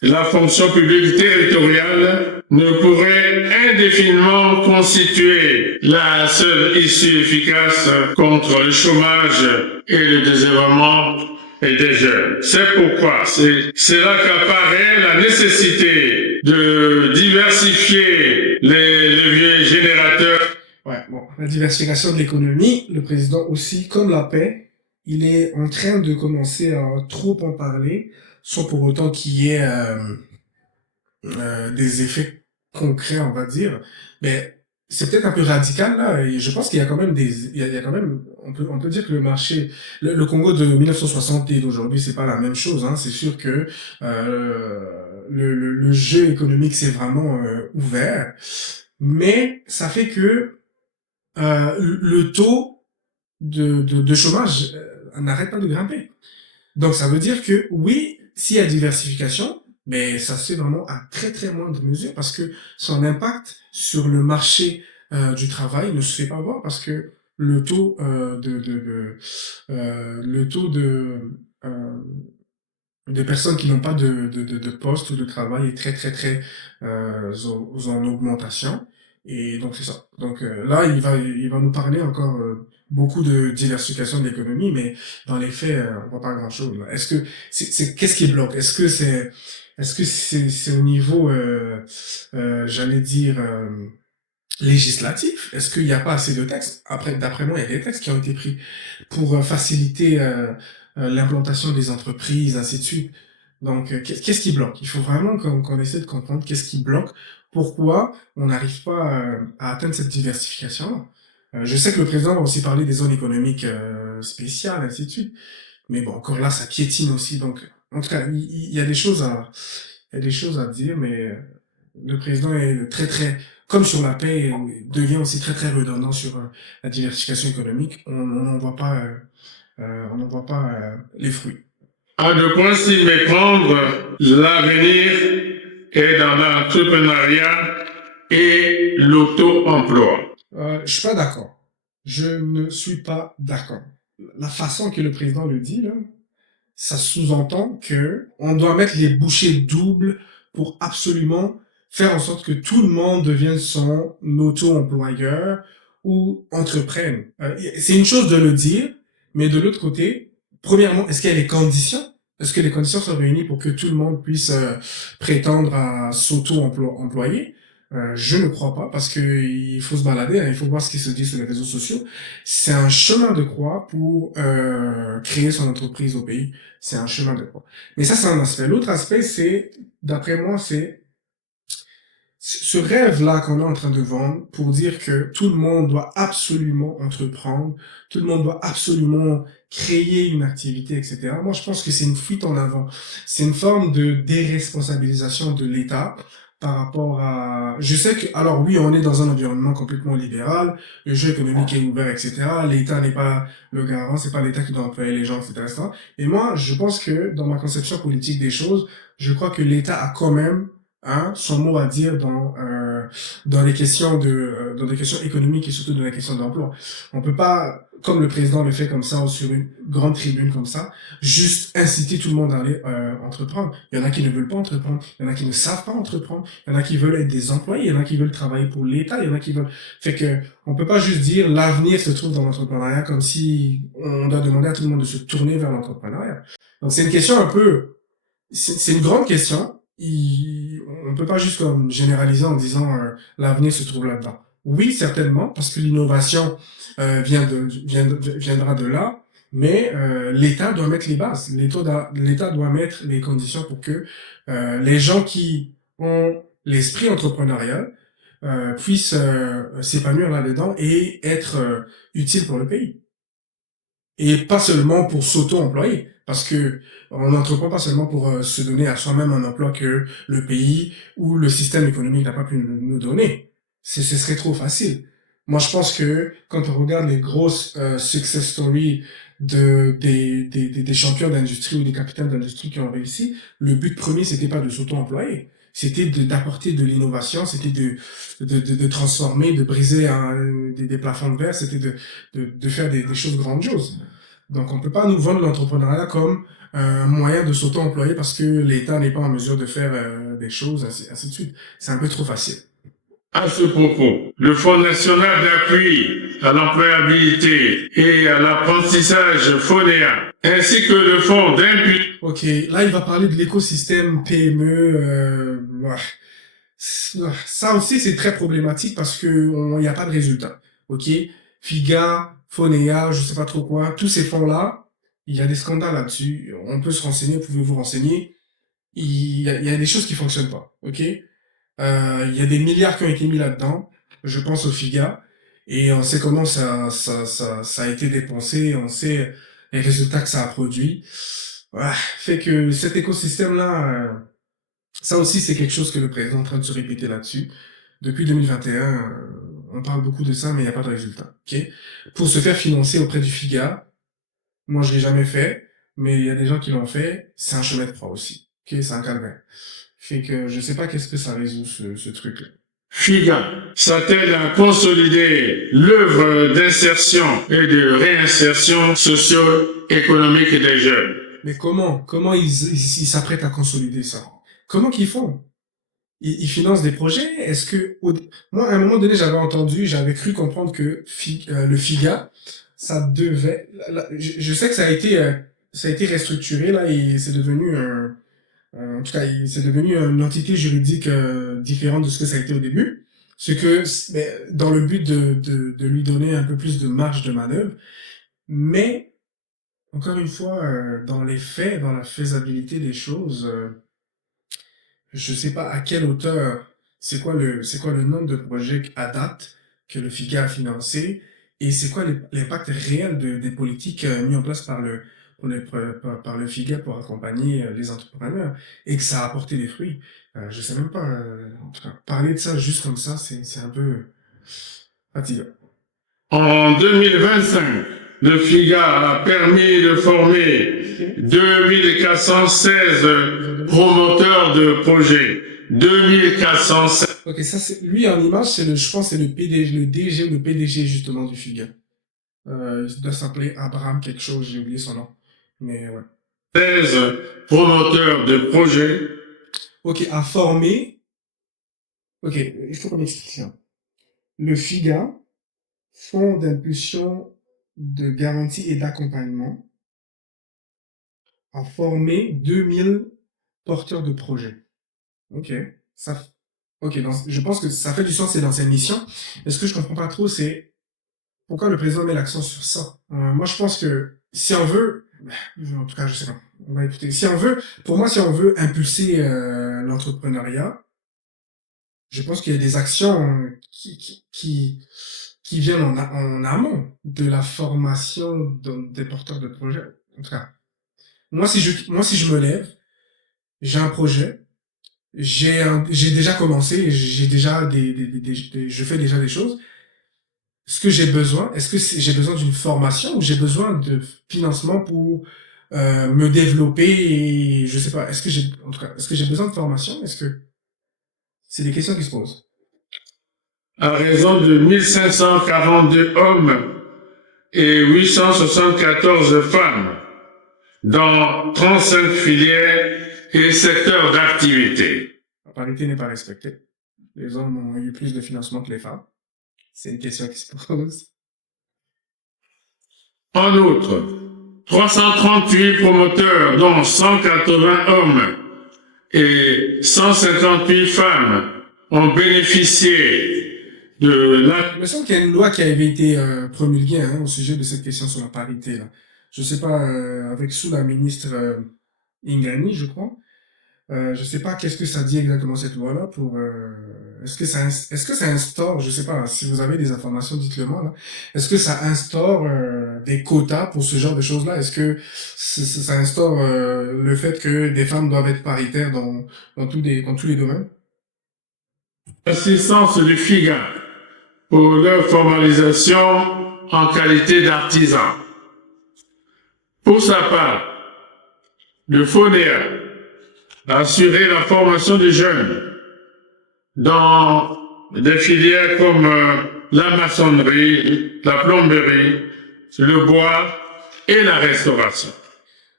La fonction publique territoriale ne pourrait indéfiniment constituer la seule issue efficace contre le chômage et le désœuvrement des jeunes. C'est pourquoi c'est là qu'apparaît la nécessité de diversifier les leviers générateurs. Ouais, bon, la diversification de l'économie, le président aussi, comme la paix, il est en train de commencer à trop en parler, sans pour autant qu'il y ait des effets concrets, on va dire. Mais c'est peut-être un peu radical là, et je pense qu'il y a quand même il y a quand même, on peut dire que le marché, le Congo de 1960 et d'aujourd'hui, c'est pas la même chose, hein. C'est sûr que le jeu économique s'est vraiment ouvert, mais ça fait que le taux de chômage n'arrête pas de grimper. Donc ça veut dire que oui, s'il y a diversification, mais ça se fait vraiment à très très moindre mesure parce que son impact sur le marché du travail ne se fait pas voir parce que le taux de personnes qui n'ont pas de poste ou de travail est très très très en augmentation. Et donc c'est ça. Donc là, il va nous parler encore beaucoup de diversification de l'économie, mais dans les faits, on voit pas grand-chose. Là. Est-ce que qu'est-ce qui bloque? Est-ce que c'est au niveau, j'allais dire législatif? Est-ce qu'il n'y a pas assez de textes? Après, d'après moi, il y a des textes qui ont été pris pour faciliter l'implantation des entreprises, ainsi de suite. Donc, qu'est-ce qui bloque? Il faut vraiment qu'on essaie de comprendre qu'est-ce qui bloque, pourquoi on n'arrive pas à atteindre cette diversification. Je sais que le président va aussi parler des zones économiques spéciales, ainsi de suite. Mais bon, encore là, ça piétine aussi. Donc, en tout cas, il y a des choses à dire, mais le président est très, très, comme sur la paix, devient aussi très, très redondant sur la diversification économique. On n'en voit pas, les fruits. À de quoi s'y méprendre, l'avenir est dans l'entrepreneuriat et l'auto-emploi. Je suis pas d'accord. Je ne suis pas d'accord. La façon que le président le dit, là, ça sous-entend que on doit mettre les bouchées doubles pour absolument faire en sorte que tout le monde devienne son auto-employeur ou entreprenne. C'est une chose de le dire, mais de l'autre côté, premièrement, est-ce qu'il y a les conditions? Est-ce que les conditions sont réunies pour que tout le monde puisse prétendre à s'auto-employer? Je ne crois pas, parce que il faut se balader, hein, il faut voir ce qui se dit sur les réseaux sociaux. C'est un chemin de croix pour créer son entreprise au pays. C'est un chemin de croix. Mais ça, c'est un aspect. L'autre aspect, c'est, d'après moi, c'est ce rêve-là qu'on est en train de vendre pour dire que tout le monde doit absolument entreprendre, tout le monde doit absolument créer une activité, etc. Moi, je pense que c'est une fuite en avant. C'est une forme de déresponsabilisation de l'État par rapport à... Je sais que, alors oui, on est dans un environnement complètement libéral, le jeu économique est ouvert, etc. L'État n'est pas le garant, c'est pas l'État qui doit employer les gens, etc. Et moi, je pense que dans ma conception politique des choses, je crois que l'État a quand même son mot à dire dans les questions dans des questions économiques et surtout dans la question d'emploi. On peut pas, comme le président le fait comme ça, ou sur une grande tribune comme ça, juste inciter tout le monde à aller entreprendre. Il y en a qui ne veulent pas entreprendre, il y en a qui ne savent pas entreprendre, il y en a qui veulent être des employés, il y en a qui veulent travailler pour l'État, il y en a qui veulent... Fait que on peut pas juste dire l'avenir se trouve dans l'entrepreneuriat comme si on doit demander à tout le monde de se tourner vers l'entrepreneuriat. Donc c'est une question un peu... C'est une grande question. On peut pas juste comme généraliser en disant l'avenir se trouve là-dedans. Oui, certainement, parce que l'innovation viendra de là, Mais l'État doit mettre les bases. L'État doit mettre les conditions pour que les gens qui ont l'esprit entrepreneurial puissent s'épanouir là-dedans et être utiles pour le pays. Et pas seulement pour s'auto-employer, parce que on n'entreprend pas seulement pour se donner à soi-même un emploi que le pays ou le système économique n'a pas pu nous donner. Ce serait trop facile. Moi, je pense que quand on regarde les grosses success stories des champions d'industrie ou des capitaines d'industrie qui ont réussi, le but premier, c'était pas de s'auto-employer. C'était d'apporter de l'innovation, c'était de transformer, de briser des plafonds de verre, c'était de faire des choses grandioses. Donc, on peut pas nous vendre l'entrepreneuriat comme un moyen de s'auto-employer parce que l'État n'est pas en mesure de faire des choses, ainsi de suite. C'est un peu trop facile. À ce propos, le Fonds national d'appui à l'employabilité et à l'apprentissage FONEA, ainsi que le Fonds d'impulsion. Ok, là il va parler de l'écosystème PME. Ça aussi c'est très problématique parce que il n'y a pas de résultat. Ok, FIGA, FONEA, je sais pas trop quoi, tous ces fonds-là, il y a des scandales là-dessus. On peut se renseigner, vous pouvez vous renseigner. Il y a des choses qui fonctionnent pas. Ok. Il y a des milliards qui ont été mis là-dedans. Je pense au FIGA. Et on sait comment ça a été dépensé. On sait les résultats que ça a produit. Voilà. Fait que cet écosystème-là, ça aussi, c'est quelque chose que le président est en train de se répéter là-dessus. Depuis 2021, on parle beaucoup de ça, mais il n'y a pas de résultat. Ok. Pour se faire financer auprès du FIGA, moi, je l'ai jamais fait, mais il y a des gens qui l'ont fait. C'est un chemin de croix aussi. Ok. C'est un calvaire. Fait que je sais pas qu'est-ce que ça résout ce truc-là. FIGA s'attelle à consolider l'œuvre d'insertion et de réinsertion socio-économique des jeunes. Mais comment ils s'apprêtent à consolider ça? Comment qu'ils font? Ils financent des projets? Est-ce que moi à un moment donné j'avais cru comprendre que le FIGA ça devait je sais que ça a été restructuré là et c'est devenu en tout cas, c'est devenu une entité juridique différente de ce que ça a été au début. Mais dans le but de lui donner un peu plus de marge de manœuvre. Mais, encore une fois, dans les faits, dans la faisabilité des choses, je sais pas à quelle hauteur, c'est quoi le nombre de projets à date que le FIGA a financé et c'est quoi l'impact réel des politiques mises en place par le FIGA pour accompagner les entrepreneurs et que ça a apporté des fruits. Je sais même pas, en tout cas, parler de ça juste comme ça, c'est un peu fatigant. En 2025, le FIGA a permis de former 2416 promoteurs de projets. 2416. Ok, ça c'est lui en image, je pense c'est le DG ou le PDG justement du FIGA. Il doit s'appeler Abraham quelque chose, j'ai oublié son nom. Mais ouais. 16 promoteurs de projets. Ok, à former. Ok, il faut qu'on explique ça. Le FIGA, Fonds d'impulsion de garantie et d'accompagnement, a formé 2000 porteurs de projets. Ok, je pense que ça fait du sens, c'est dans cette mission. Mais ce que je comprends pas trop, c'est pourquoi le président met l'accent sur ça. Moi, je pense que si on veut, en tout cas, je sais pas, on va écouter. Si on veut impulser l'entrepreneuriat, je pense qu'il y a des actions qui viennent en amont de la formation des porteurs de projets. En tout cas, moi, si je me lève, j'ai un projet, j'ai déjà commencé, j'ai déjà je fais déjà des choses. Ce que j'ai besoin, est-ce que j'ai besoin d'une formation ou j'ai besoin de financement pour me développer et je sais pas, est-ce que j'ai besoin de formation? C'est des questions qui se posent. À raison de 1542 hommes et 874 femmes dans 35 filières et secteurs d'activité. La parité n'est pas respectée. Les hommes ont eu plus de financement que les femmes. C'est une question qui se pose. En outre, 338 promoteurs, dont 180 hommes et 158 femmes, ont bénéficié de la... Il me semble qu'il y a une loi qui avait été promulguée au sujet de cette question sur la parité. Là. je sais pas, avec sous la ministre Ingani, je crois. Je sais pas qu'est-ce que ça dit exactement cette loi-là pour est-ce que ça instaure, je sais pas, si vous avez des informations, dites-le moi là. Est-ce que ça instaure des quotas pour ce genre de choses-là? Est-ce que ça instaure le fait que des femmes doivent être paritaires dans tous les domaines? L'assistance du FIGA pour leur formalisation en qualité d'artisan. Pour sa part, le FONEA a assuré la formation des jeunes dans des filières comme la maçonnerie, la plomberie, le bois et la restauration.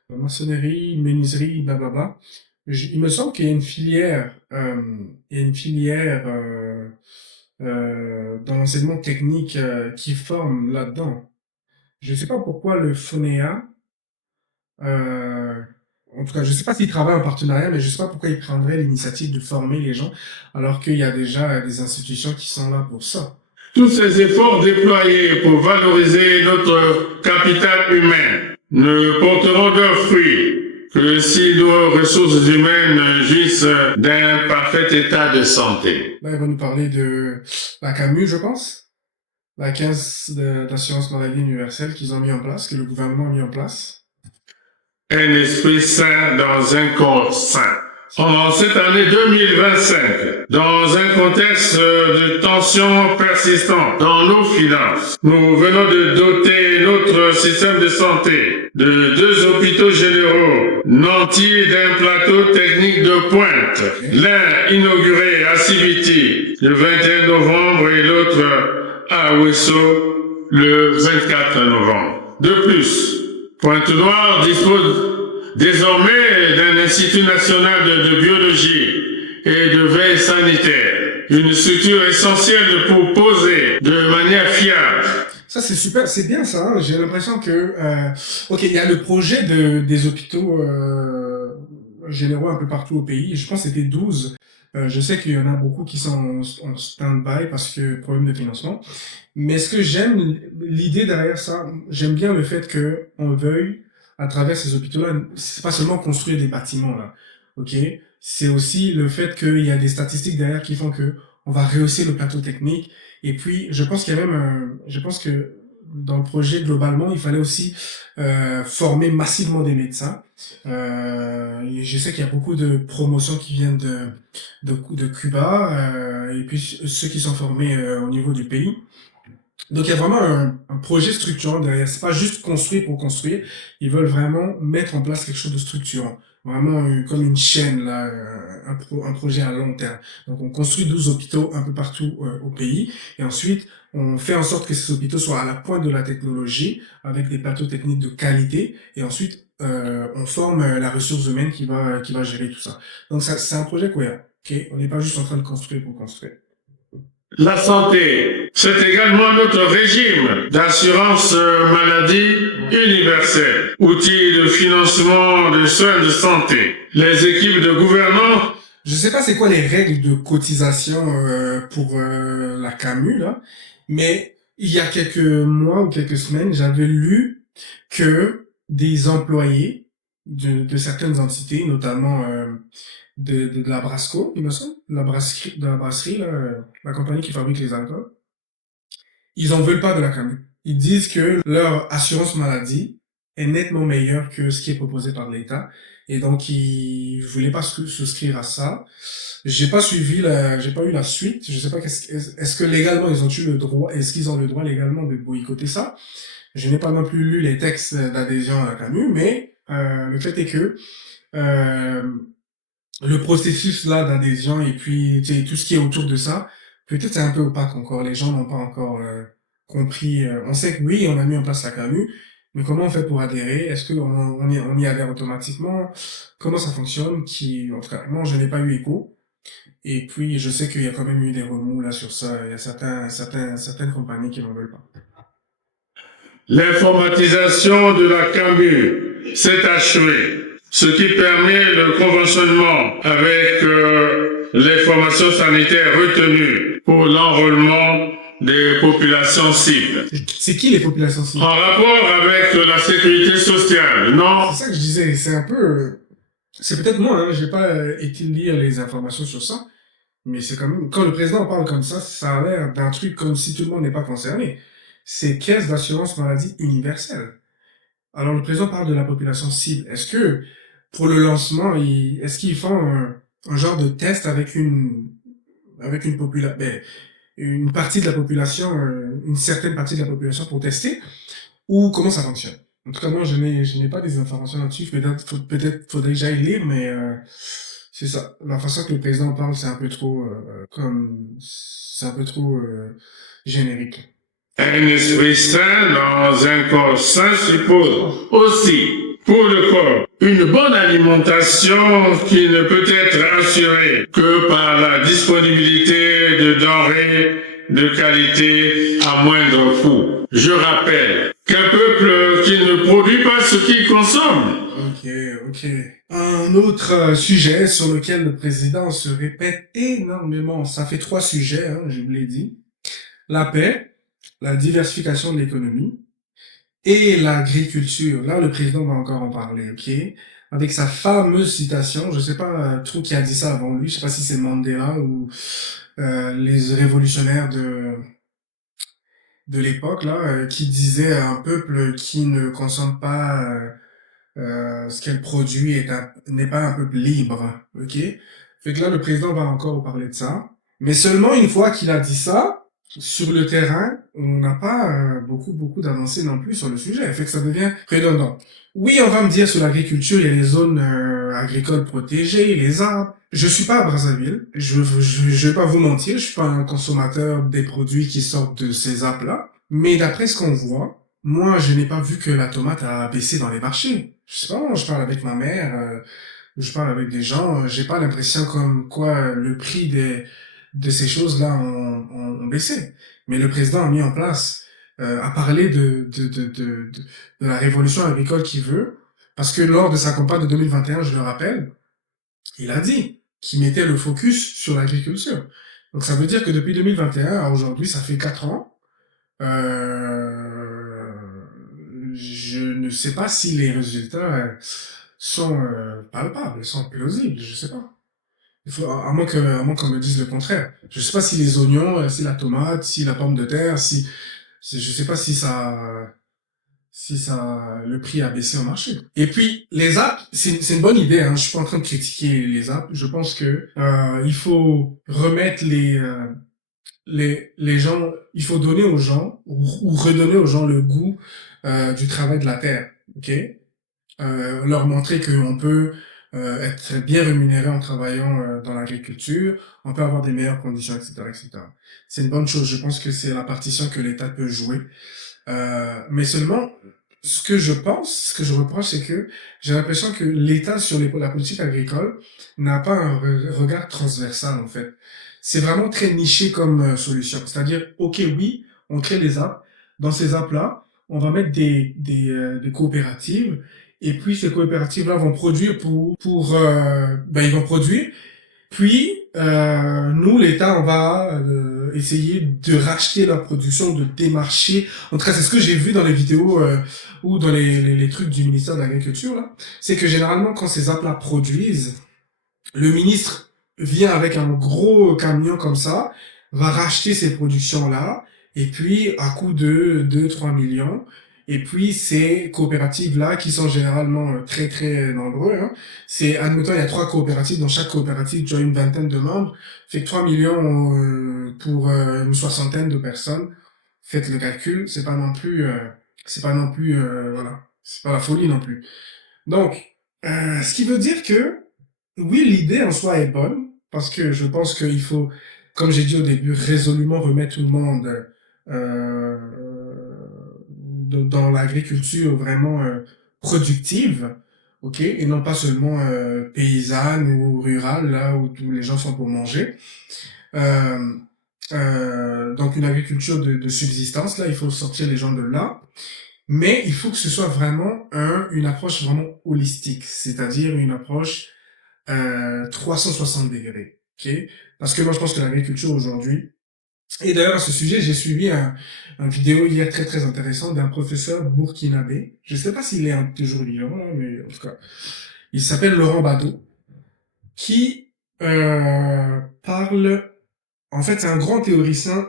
La maçonnerie, menuiserie, blablabla. Il me semble qu'il y a une filière, dans l'enseignement technique qui forme là-dedans. Je sais pas pourquoi le FONEA, euh, en tout cas, je sais pas s'il travaille en partenariat, mais je sais pas pourquoi il prendrait l'initiative de former les gens, alors qu'il y a déjà des institutions qui sont là pour ça. Tous ces efforts déployés pour valoriser notre capital humain ne porteront leurs fruits que si nos ressources humaines jouissent d'un parfait état de santé. Là, il va nous parler de la CAMU, je pense, la caisse d'assurance maladie universelle qu'ils ont mis en place, que le gouvernement a mis en place. Un esprit sain dans un corps sain. En cette année 2025, dans un contexte de tensions persistantes dans nos finances, nous venons de doter notre système de santé de 2 hôpitaux généraux nantis d'un plateau technique de pointe. L'un inauguré à Sibiti le 21 novembre et l'autre à Ouesso le 24 novembre. De plus, Pointe-Noire dispose désormais d'un Institut national de biologie et de veille sanitaire, une structure essentielle pour poser de manière fiable. Ça, c'est super, c'est bien ça, hein. J'ai l'impression que, ok, il y a le projet des hôpitaux généraux un peu partout au pays. Je pense que c'était 12. Je sais qu'il y en a beaucoup qui sont en stand-by parce que problème de financement. Mais ce que j'aime, l'idée derrière ça, j'aime bien le fait que on veuille, à travers ces hôpitaux-là, c'est pas seulement construire des bâtiments là, ok? C'est aussi le fait qu'il y a des statistiques derrière qui font que on va rehausser le plateau technique. Et puis, je pense qu'il y a même, je pense que dans le projet globalement, il fallait aussi former massivement des médecins. Et je sais qu'il y a beaucoup de promotions qui viennent de Cuba, et puis ceux qui sont formés au niveau du pays. Donc il y a vraiment un projet structurant derrière. C'est pas juste construire pour construire. Ils veulent vraiment mettre en place quelque chose de structurant. Vraiment comme une chaîne là, un projet à long terme. Donc on construit 12 hôpitaux un peu partout au pays et ensuite on fait en sorte que ces hôpitaux soient à la pointe de la technologie avec des plateaux techniques de qualité et ensuite on forme la ressource humaine qui va gérer tout ça. Donc ça c'est un projet cohérent. Ok, on n'est pas juste en train de construire pour construire. La santé, c'est également notre régime d'assurance maladie universelle, outil de financement de soins de santé. Les équipes de gouvernance. Je sais pas c'est quoi les règles de cotisation pour la CAMU là, mais il y a quelques mois ou quelques semaines, j'avais lu que des employés de certaines entités, notamment de la Brasco, il me semble, de la brasserie, là, la compagnie qui fabrique les alcools, ils en veulent pas de la CAMU. Ils disent que leur assurance maladie est nettement meilleure que ce qui est proposé par l'État. Et donc, ils voulaient pas souscrire à ça. J'ai pas eu la suite. Je sais pas est-ce que légalement ils ont eu le droit, est-ce qu'ils ont le droit légalement de boycotter ça? Je n'ai pas non plus lu les textes d'adhésion à la CAMU, mais, le fait est que, le processus là d'adhésion et puis tu sais, tout ce qui est autour de ça, peut-être c'est un peu opaque encore. Les gens n'ont pas encore compris. On sait que oui, on a mis en place la CAMU, mais comment on fait pour adhérer? Est-ce on y adhère automatiquement? Comment ça fonctionne? En tout cas, moi, je n'ai pas eu écho. Et puis, je sais qu'il y a quand même eu des remous là sur ça. Il y a certaines compagnies qui n'en veulent pas. L'informatisation de la CAMU s'est achevée, ce qui permet le conventionnement avec les formations sanitaires retenues pour l'enrôlement des populations cibles. C'est qui les populations cibles? En rapport avec la sécurité sociale, non? C'est ça que je disais, c'est un peu... c'est peut-être moi, hein, j'ai pas été lire les informations sur ça, mais c'est quand même... Quand le président parle comme ça a l'air d'un truc comme si tout le monde n'est pas concerné. C'est caisse d'assurance maladie universelle. Alors le président parle de la population cible. Est-ce que, pour le lancement, est-ce qu'ils font un genre de test avec une partie de la population, une certaine partie de la population pour tester, ou comment ça fonctionne? En tout cas, moi, je n'ai pas des informations là-dessus. Peut-être faudrait que j'aille lire, mais c'est ça. La façon que le président parle, c'est un peu trop générique. Un esprit sain dans un corps sain suppose aussi, pour le corps, une bonne alimentation qui ne peut être assurée que par la disponibilité de denrées de qualité à moindre coût. Je rappelle qu'un peuple qui ne produit pas ce qu'il consomme. Ok. Un autre sujet sur lequel le président se répète énormément, ça fait 3 sujets, hein, je vous l'ai dit. La paix, la diversification de l'économie et l'agriculture. Là, le président va encore en parler, ok? Avec sa fameuse citation, je sais pas trop qui a dit ça avant lui, je sais pas si c'est Mandela ou les révolutionnaires de l'époque, là, qui disaient un peuple qui ne consomme pas ce qu'elle produit n'est pas un peuple libre, ok? Fait que là, le président va encore parler de ça. Mais seulement une fois qu'il a dit ça, sur le terrain, on n'a pas beaucoup d'avancées non plus sur le sujet. Fait que ça devient redondant. Oui, on va me dire sur l'agriculture, il y a les zones agricoles protégées, les arbres. Je suis pas à Brazzaville. Je vais pas vous mentir, je suis pas un consommateur des produits qui sortent de ces arbres-là. Mais d'après ce qu'on voit, moi, je n'ai pas vu que la tomate a baissé dans les marchés. Je sais pas, je parle avec ma mère, je parle avec des gens, j'ai pas l'impression comme quoi le prix de ces choses-là ont baissé. Mais le président a mis en place, a parlé de la révolution agricole qu'il veut, parce que lors de sa campagne de 2021, je le rappelle, il a dit qu'il mettait le focus sur l'agriculture. Donc ça veut dire que depuis 2021 à aujourd'hui, ça fait 4 ans, je ne sais pas si les résultats sont palpables, sont plausibles, je sais pas. À moins qu'on me dise le contraire. Je sais pas si les oignons, si la tomate, si la pomme de terre, je sais pas si le prix a baissé au marché. Et puis, les apps, c'est une bonne idée, hein. Je suis pas en train de critiquer les apps. Je pense que, il faut remettre les gens, il faut donner aux gens, ou redonner aux gens le goût, du travail de la terre. Ok? Leur montrer qu'on peut être bien rémunéré en travaillant dans l'agriculture, on peut avoir des meilleures conditions, etc., etc. C'est une bonne chose. Je pense que c'est la partition que l'État peut jouer. Mais seulement, ce que je reproche, c'est que j'ai l'impression que l'État sur la politique agricole n'a pas un regard transversal, en fait. C'est vraiment très niché comme solution. C'est-à-dire, ok, oui, on crée les apps. Dans ces apps-là, on va mettre des coopératives. Et puis, ces coopératives-là vont produire ils vont produire. Puis, nous, l'État, on va essayer de racheter leur production, de démarcher. En tout cas, c'est ce que j'ai vu dans les vidéos ou dans les trucs du ministère de l'Agriculture, là. C'est que généralement, quand ces apps-là produisent, le ministre vient avec un gros camion comme ça, va racheter ces productions-là, et puis, à coût de 2-3 millions, et puis, ces coopératives-là, qui sont généralement très, très nombreux, hein, admettons, il y a 3 coopératives, dans chaque coopérative, tu as une vingtaine de membres, fait que 3 millions pour une soixantaine de personnes. Faites le calcul, c'est pas non plus, voilà, c'est pas la folie non plus. Donc, ce qui veut dire que, oui, l'idée en soi est bonne, parce que je pense qu'il faut, comme j'ai dit au début, résolument remettre tout le monde euh, dans l'agriculture vraiment productive, ok, et non pas seulement paysanne ou rurale, là où tous les gens sont pour manger. Donc une agriculture de subsistance, là, il faut sortir les gens de là. Mais il faut que ce soit vraiment une approche vraiment holistique, c'est-à-dire une approche 360 degrés, ok? Parce que moi, je pense que l'agriculture aujourd'hui, Et d'ailleurs, à ce sujet, j'ai suivi un vidéo hier très très intéressant d'un professeur burkinabé. Je ne sais pas s'il est toujours vivant, hein, mais en tout cas, il s'appelle Laurent Bado, qui parle. En fait, c'est un grand théoricien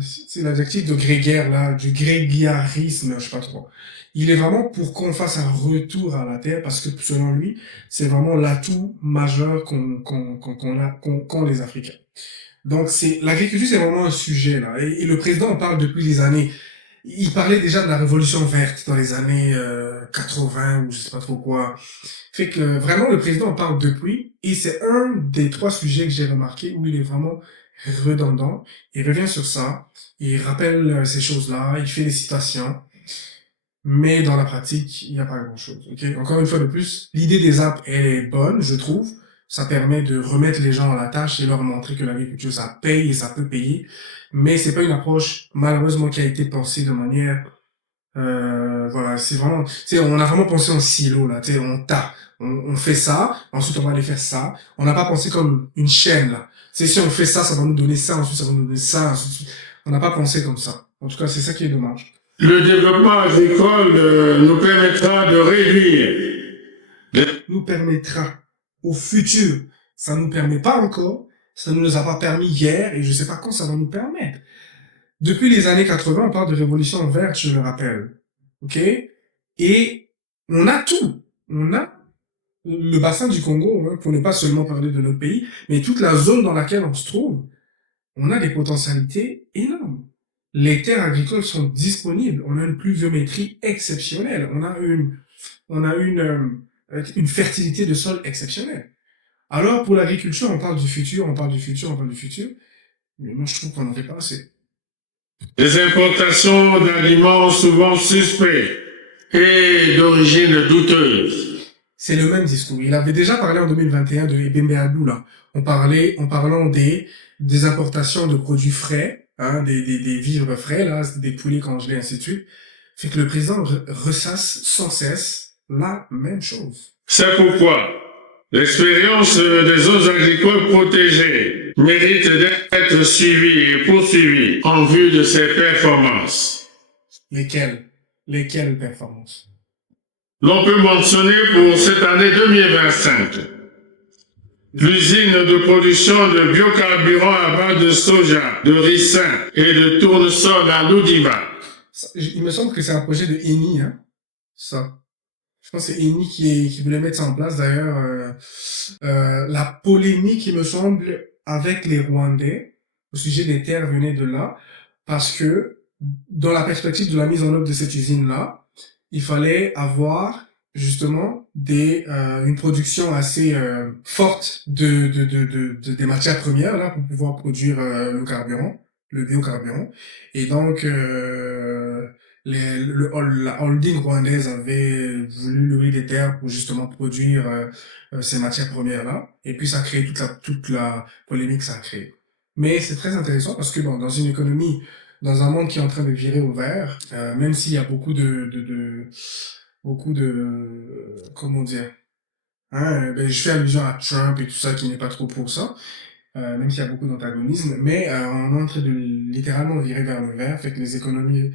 c'est l'adjectif de grégaire là, du grégarisme, je sais pas trop. Il est vraiment pour qu'on fasse un retour à la Terre parce que selon lui, c'est vraiment l'atout majeur qu'ont les Africains. Donc l'agriculture, c'est vraiment un sujet là. Et le président en parle depuis des années. Il parlait déjà de la révolution verte dans les années 80 ou je sais pas trop quoi. Fait que vraiment le président en parle depuis et c'est un des trois sujets que j'ai remarqué où il est vraiment redondant. Il revient sur ça, il rappelle ces choses-là, il fait des citations, mais dans la pratique, il n'y a pas grand-chose. Ok. Encore une fois de plus, l'idée des apps elle est bonne, je trouve. Ça permet de remettre les gens à la tâche et leur montrer que l'agriculture ça paye et ça peut payer, mais c'est pas une approche malheureusement qui a été pensée de manière voilà, c'est vraiment, tu sais, on a vraiment pensé en silo, là, tu sais, on fait ça, ensuite on va aller faire ça. On n'a pas pensé comme une chaîne, là. Tu sais, si on fait ça, ça va nous donner ça, ensuite ça va nous donner ça, ensuite, on n'a pas pensé comme ça. En tout cas, c'est ça qui est dommage. Le développement agricole nous permettra de réduire. Nous permettra au futur. Ça nous permet pas encore, ça ne nous a pas permis hier, et je sais pas quand ça va nous permettre. Depuis les années 80, on parle de révolution verte, je le rappelle. OK? Et on a tout. On a le bassin du Congo, hein, pour ne pas seulement parler de notre pays, mais toute la zone dans laquelle on se trouve, on a des potentialités énormes. Les terres agricoles sont disponibles. On a une pluviométrie exceptionnelle. On a une fertilité de sol exceptionnelle. Alors, pour l'agriculture, on parle du futur, on parle du futur, on parle du futur. Mais moi, je trouve qu'on n'en fait pas assez. Les importations d'aliments souvent suspects et d'origine douteuse. C'est le même discours. Il avait déjà parlé en 2021 de Ebembe Adou, là. En parlant des importations de produits frais, hein, des vivres frais, là, des poulets congelés, ainsi de suite. Fait que le président ressasse sans cesse la même chose. C'est pourquoi l'expérience des zones agricoles protégées mérite d'être suivie et poursuivie en vue de ses performances. Lesquelles performances? L'on peut mentionner pour cette année 2025 l'usine de production de biocarburants à base de soja, de ricin et de tournesol à Loudiba. Il me semble que c'est un projet de Eni, hein, ça. Je pense que c'est Eni qui voulait mettre ça en place. D'ailleurs, la polémique, il me semble, avec les Rwandais au sujet des terres venait de là, parce que dans la perspective de la mise en œuvre de cette usine-là, il fallait avoir justement une production assez forte des matières premières là pour pouvoir produire le biocarburant. Et donc la holding rwandaise avait voulu louer des terres pour justement produire ces matières premières là. Et puis ça a créé toute la polémique que ça a créé. Mais c'est très intéressant parce que bon, dans une économie, dans un monde qui est en train de virer au vert, même s'il y a beaucoup de comment dire, hein, ben, je fais allusion à Trump et tout ça qui n'est pas trop pour ça, même s'il y a beaucoup d'antagonisme, mais on est en train de littéralement virer vers le vert, fait que les économies,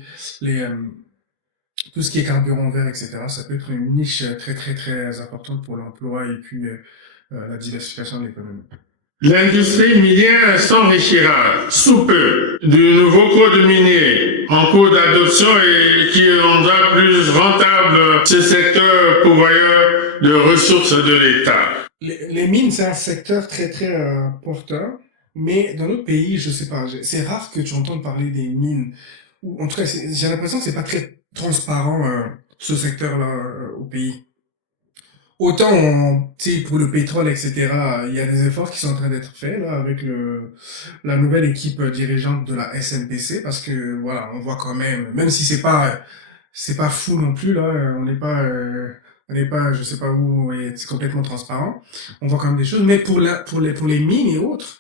tout ce qui est carburant vert, etc., ça peut être une niche très très très importante pour l'emploi et puis la diversification de l'économie. L'industrie minière s'enrichira sous peu du nouveau code minier en cours d'adoption et qui rendra plus rentable ce secteur pourvoyeur de ressources de l'État. Les mines, c'est un secteur très très porteur, mais dans notre pays, je sais pas, c'est rare que tu entendes parler des mines. Ou en tout cas, j'ai l'impression que c'est pas très transparent ce secteur-là au pays. Autant, tu sais, pour le pétrole, etc., il y a des efforts qui sont en train d'être faits, là, avec la nouvelle équipe dirigeante de la SNPC, parce que, voilà, on voit quand même si c'est pas fou non plus, là, on n'est pas, je sais pas où, c'est complètement transparent. On voit quand même des choses, mais pour les mines et autres,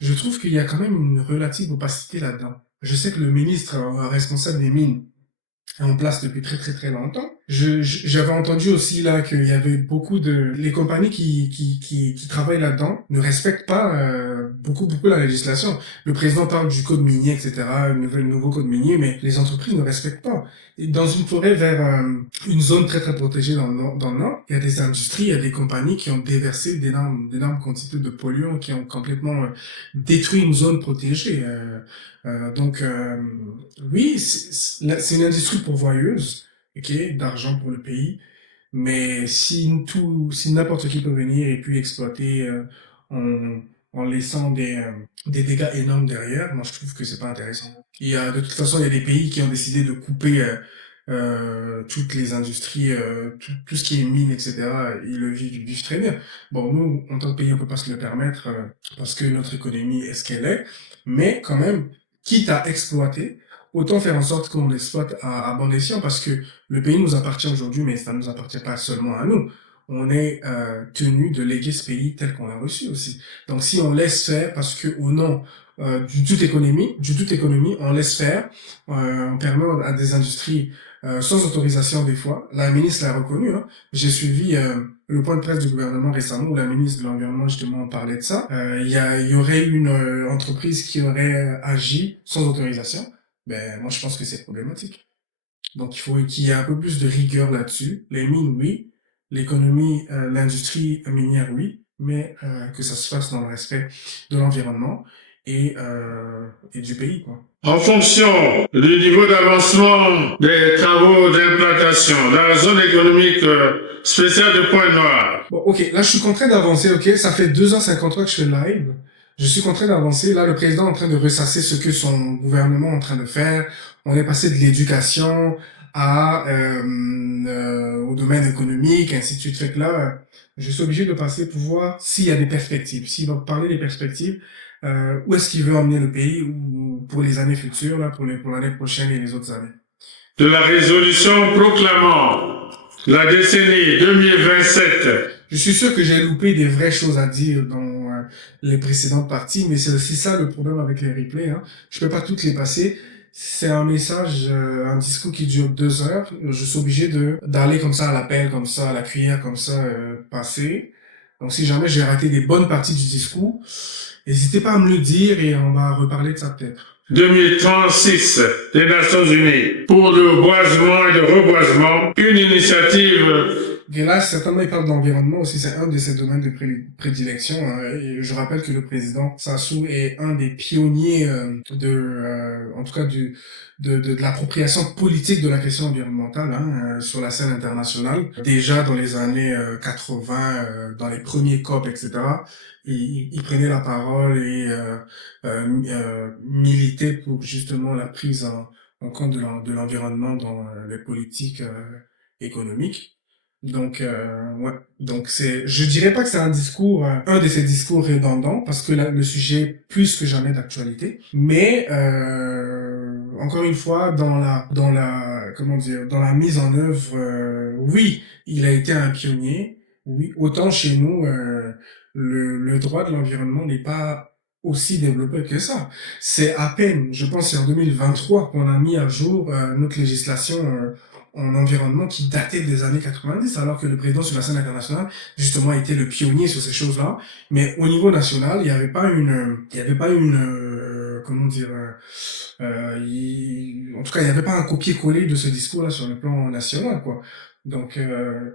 je trouve qu'il y a quand même une relative opacité là-dedans. Je sais que le ministre responsable des mines est en place depuis très très très longtemps, J'avais entendu aussi là qu'il y avait beaucoup de les compagnies qui travaillent là-dedans ne respectent pas beaucoup la législation. Le président parle du code minier, etc., nouveau code minier, mais les entreprises ne respectent pas. Et dans une forêt vers une zone très protégée dans le nord, il y a des industries, il y a des compagnies qui ont déversé d'énormes quantités de polluants, qui ont complètement détruit une zone protégée. Donc oui, c'est une industrie pourvoyeuse, ok, d'argent pour le pays. Mais si n'importe qui peut venir et puis exploiter en, en laissant des dégâts énormes derrière, moi je trouve que c'est pas intéressant. De toute façon, il y a des pays qui ont décidé de couper toutes les industries, tout ce qui est mine, etc. Ils le vivent très bien. Bon, nous, en tant que pays, on peut pas se le permettre parce que notre économie est ce qu'elle est. Mais quand même, quitte à exploiter, autant faire en sorte qu'on exploite à bon escient parce que le pays nous appartient aujourd'hui, mais ça ne nous appartient pas seulement à nous. On est tenu de léguer ce pays tel qu'on l'a reçu aussi. Donc si on laisse faire, parce que au nom du toute économie, on laisse faire, on permet à des industries sans autorisation des fois. La ministre l'a reconnu. Hein. J'ai suivi le point de presse du gouvernement récemment où la ministre de l'Environnement justement parlait de ça. Il y aurait une entreprise qui aurait agi sans autorisation. Ben moi je pense que c'est problématique. Donc il faut qu'il y ait un peu plus de rigueur là-dessus. Les mines, oui. L'économie, l'industrie minière, oui. Mais que ça se fasse dans le respect de l'environnement et du pays, quoi. En fonction du niveau d'avancement des travaux d'implantation dans la zone économique spéciale de Pointe-Noire. Bon, ok, là je suis en train d'avancer, ok. Ça fait 2h53 que je fais le live. Je suis en train d'avancer. Là, le président est en train de ressasser ce que son gouvernement est en train de faire. On est passé de l'éducation au domaine économique, ainsi de suite. Fait que là, je suis obligé de passer pour voir s'il y a des perspectives. S'il va parler des perspectives, où est-ce qu'il veut emmener le pays ou pour les années futures, là, pour l'année prochaine et les autres années. De la résolution proclamant la décennie 2027. Je suis sûr que j'ai loupé des vraies choses à dire dans les précédentes parties, mais c'est aussi ça le problème avec les replays. Hein. Je peux pas toutes les passer. C'est un message, un discours qui dure 2 heures. Je suis obligé d'aller comme ça à l'appel, comme ça, à la cuillère, comme ça, passer. Donc si jamais j'ai raté des bonnes parties du discours, n'hésitez pas à me le dire et on va reparler de ça peut-être. 2036 des Nations Unies pour le boisement et le reboisement, une initiative. Et là, certainement, il parle d'environnement aussi, c'est un de ses domaines de prédilection. Hein, et je rappelle que le président Sassou est un des pionniers en tout cas de l'appropriation politique de la question environnementale hein, sur la scène internationale. Déjà dans les années 80, dans les premiers COP, etc., il prenait la parole et militait pour justement la prise en compte de l'environnement dans les politiques économiques. Donc, ouais. Donc je dirais pas que c'est un de ces discours redondants, parce que le sujet est plus que jamais d'actualité. Mais, encore une fois, dans la mise en œuvre, oui, il a été un pionnier. Oui, autant chez nous, le droit de l'environnement n'est pas aussi développé que ça. C'est à peine, je pense, c'est en 2023 qu'on a mis à jour notre législation en environnement qui datait des années 90, alors que le président sur la scène internationale, justement, était le pionnier sur ces choses-là. Mais au niveau national, il n'y avait pas en tout cas, il n'y avait pas un copier-coller de ce discours-là sur le plan national, quoi. Donc,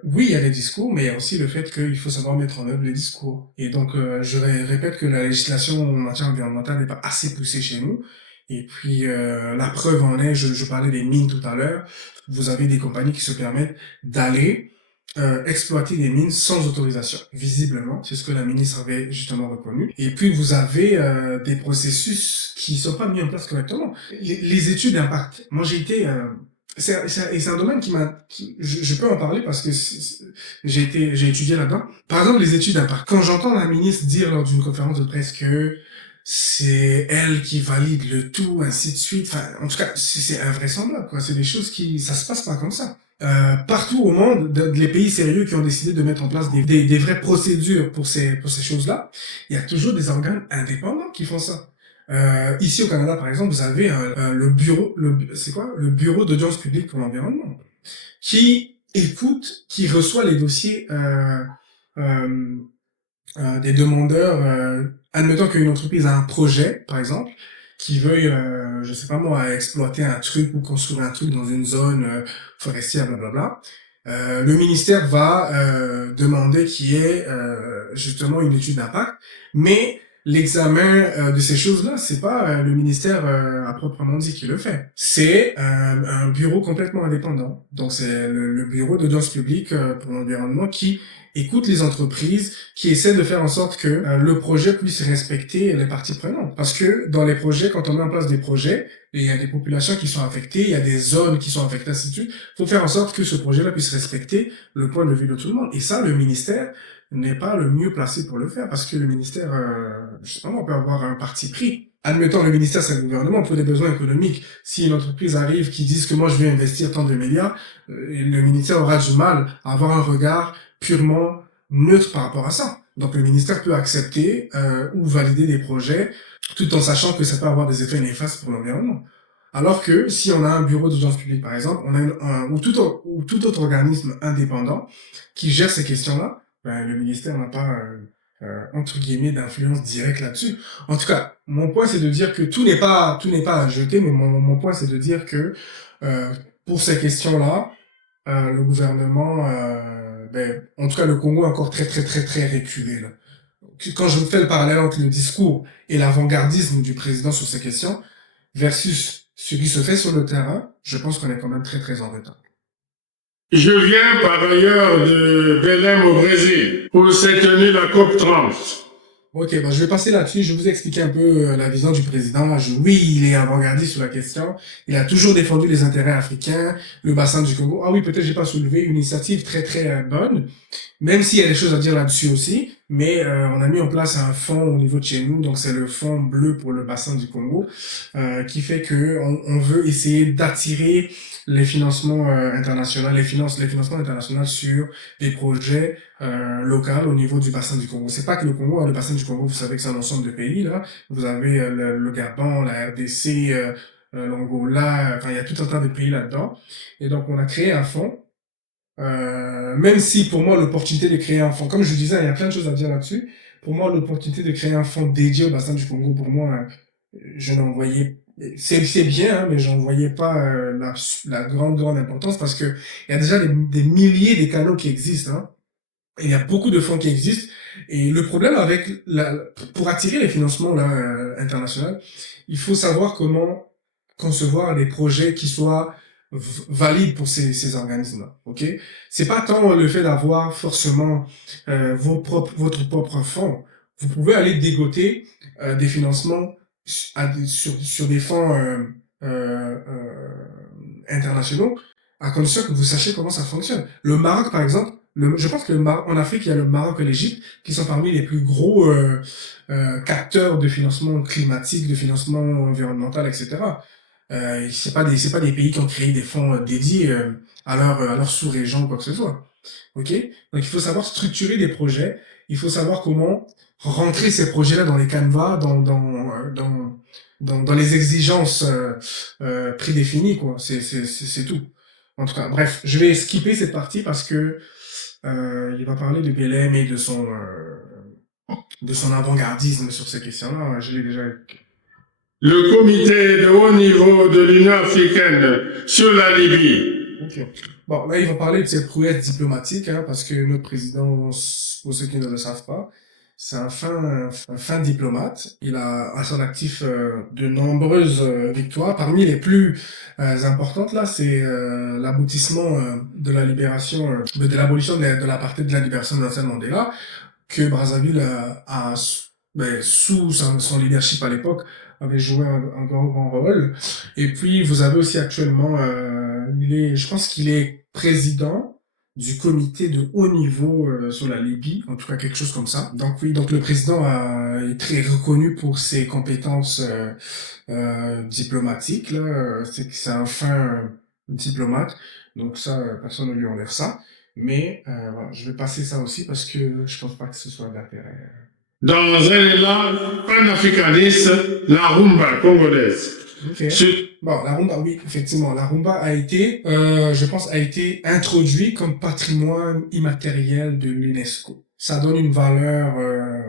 oui, il y a des discours, mais il y a aussi le fait qu'il faut savoir mettre en œuvre les discours. Et donc, je répète que la législation en matière environnementale n'est pas assez poussée chez nous. Et puis, la preuve en est, je parlais des mines tout à l'heure, vous avez des compagnies qui se permettent d'aller exploiter des mines sans autorisation. Visiblement, c'est ce que la ministre avait justement reconnu. Et puis, vous avez des processus qui sont pas mis en place correctement. Les études d'impact. Moi, j'ai été... c'est un domaine je peux en parler parce que j'ai étudié là-dedans. Par exemple, les études d'impact. Quand j'entends la ministre dire lors d'une conférence de presse que c'est elle qui valide le tout, ainsi de suite. Enfin, en tout cas, c'est invraisemblable, quoi. C'est des choses ça se passe pas comme ça. Partout au monde, les pays sérieux qui ont décidé de mettre en place des vraies procédures pour ces choses-là, il y a toujours des organes indépendants qui font ça. Ici au Canada, par exemple, vous avez le bureau d'audience publique pour l'environnement, qui écoute, qui reçoit les dossiers des demandeurs, admettons qu'une entreprise a un projet, par exemple, qui veuille, je sais pas moi, exploiter un truc ou construire un truc dans une zone forestière, blablabla. Le ministère va demander qu'il y ait justement une étude d'impact, mais l'examen de ces choses-là, c'est pas le ministère à proprement dit qui le fait. C'est un bureau complètement indépendant. Donc c'est le bureau d'audience publique pour l'environnement qui écoute les entreprises, qui essaie de faire en sorte que le projet puisse respecter les parties prenantes. Parce que dans les projets, quand on met en place des projets, il y a des populations qui sont affectées, il y a des zones qui sont affectées, ainsi de suite. Il faut faire en sorte que ce projet-là puisse respecter le point de vue de tout le monde. Et ça, le ministère n'est pas le mieux placé pour le faire, parce que le ministère, justement, on peut avoir un parti pris. Admettons, le ministère, c'est le gouvernement pour des besoins économiques. Si une entreprise arrive qui dit que moi, je vais investir tant de milliards, le ministère aura du mal à avoir un regard purement neutre par rapport à ça. Donc le ministère peut accepter ou valider des projets tout en sachant que ça peut avoir des effets néfastes pour l'environnement. Alors que si on a un bureau d'audience publique, par exemple, on a ou tout autre organisme indépendant qui gère ces questions-là, ben, le ministère n'a pas, entre guillemets, d'influence directe là-dessus. En tout cas, mon point, c'est de dire que tout n'est pas à jeter, mais mon point, c'est de dire que pour ces questions-là, le gouvernement, en tout cas, le Congo est encore très reculé, là. Quand je fais le parallèle entre le discours et l'avant-gardisme du président sur ces questions versus ce qui se fait sur le terrain, je pense qu'on est quand même très en retard. Je viens par ailleurs de Belém au Brésil, où s'est tenue la COP 30. Ok, je vais passer là-dessus. Je vais vous expliquer un peu la vision du président. Oui, il est avant-gardiste sur la question. Il a toujours défendu les intérêts africains, le bassin du Congo. Ah oui, peut-être j'ai pas soulevé une initiative très bonne, même s'il y a des choses à dire là-dessus aussi. Mais on a mis en place un fonds au niveau de chez nous, donc c'est le fonds bleu pour le bassin du Congo, qui fait que on veut essayer d'attirer les financements internationaux, les financements internationaux sur des projets locaux au niveau du bassin du Congo. C'est pas que le Congo, le bassin du Congo, vous savez que c'est un ensemble de pays là. Vous avez le Gabon, la RDC, l'Angola, enfin il y a tout un tas de pays là-dedans. Et donc on a créé un fonds. Même si pour moi l'opportunité de créer un fonds, comme je vous disais, il y a plein de choses à dire là-dessus. Pour moi, l'opportunité de créer un fonds dédié au bassin du Congo, pour moi, je n'en voyais, c'est bien, hein, mais j'en voyais pas la grande importance parce que il y a déjà des milliers de canaux qui existent, hein. Et il y a beaucoup de fonds qui existent. Et le problème avec pour attirer les financements là internationaux, il faut savoir comment concevoir des projets qui soient valides pour ces organismes-là. Ok, c'est pas tant le fait d'avoir forcément votre propre fonds. Vous pouvez aller dégoter des financements sur des fonds internationaux à condition que vous sachiez comment ça fonctionne. Le Maroc, par exemple, je pense que en Afrique, il y a le Maroc et l'Égypte qui sont parmi les plus gros capteurs de financement climatique, de financement environnemental, etc. C'est pas des pays qui ont créé des fonds dédiés à leur sous-région ou quoi que ce soit. Ok? Donc il faut savoir structurer des projets, il faut savoir comment rentrer ces projets-là dans les canevas, dans les exigences prédéfinies, quoi. C'est tout. En tout cas, bref, je vais skipper cette partie parce que il va parler de Belém et de son avant-gardisme sur ces questions-là. Je l'ai déjà évoqué. Le comité de haut niveau de l'Union africaine sur la Libye. Okay. Bon, là, il va parler de ses prouesses diplomatiques, hein, parce que notre président, pour ceux qui ne le savent pas, c'est un fin diplomate. Il a à son actif de nombreuses victoires. Parmi les plus importantes, là, c'est l'aboutissement de la libération, de l'abolition de l'apartheid, de la libération de Nelson Mandela, que Brazzaville sous son leadership à l'époque, avait joué un grand rôle. Et puis, vous avez aussi actuellement, je pense qu'il est président du comité de haut niveau sur la Libye, en tout cas quelque chose comme ça. Donc oui, donc le président est très reconnu pour ses compétences diplomatiques. Là, c'est un fin diplomate, donc ça, personne ne lui enlève ça. Mais voilà, je vais passer ça aussi parce que je pense pas que ce soit d'intérêt. Dans un élan panafricaniste, la rumba congolaise. Ok. Bon, la rumba, oui, effectivement, la rumba a été, je pense, a été introduit comme patrimoine immatériel de l'UNESCO. Ça donne une valeur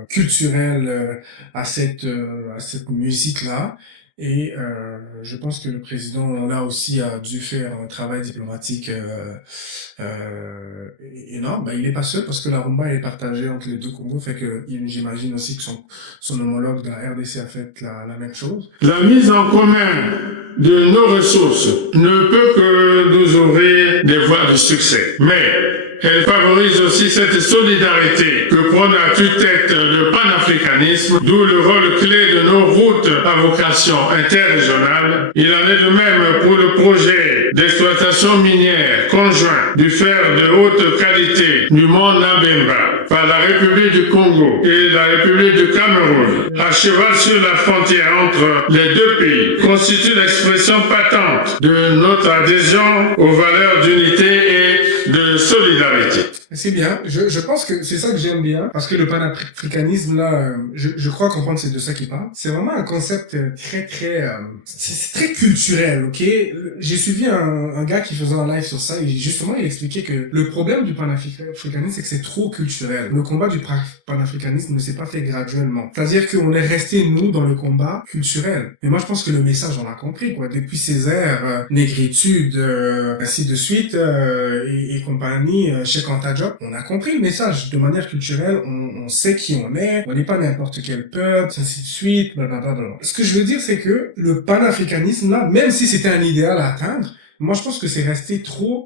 culturelle à cette musique-là. Et je pense que le président là aussi a dû faire un travail diplomatique énorme. Ben, il est pas seul parce que la rumba elle est partagée entre les deux Congos, fait que j'imagine aussi que son homologue de la RDC a fait la même chose. La mise en commun de nos ressources ne peut que nous ouvrir des voies de succès. Mais elle favorise aussi cette solidarité que prône à tue-tête le panafricanisme, d'où le rôle clé de nos routes à vocation interrégionale. Il en est de même pour le projet d'exploitation minière conjoint du fer de haute qualité du mont Nabemba par la République du Congo et la République du Cameroun, à cheval sur la frontière entre les deux pays, constitue l'expression patente de notre adhésion aux valeurs d'unité et de solidarité. C'est bien. Je pense que c'est ça que j'aime bien, parce que le panafricanisme là, je crois comprendre c'est de ça qu'il parle. C'est vraiment un concept c'est très culturel, ok. J'ai suivi un gars qui faisait un live sur ça et justement il expliquait que le problème du panafricanisme c'est que c'est trop culturel. Le combat du panafricanisme ne s'est pas fait graduellement. C'est-à-dire qu'on est resté nous dans le combat culturel. Mais moi je pense que le message on l'a compris quoi. Depuis Césaire, négritude, ainsi de suite et compagnie, chez Kantajo, on a compris le message de manière culturelle, on sait qui on n'est pas n'importe quel peuple, ainsi de suite, blablabla. Ce que je veux dire, c'est que le panafricanisme là, même si c'était un idéal à atteindre, moi, je pense que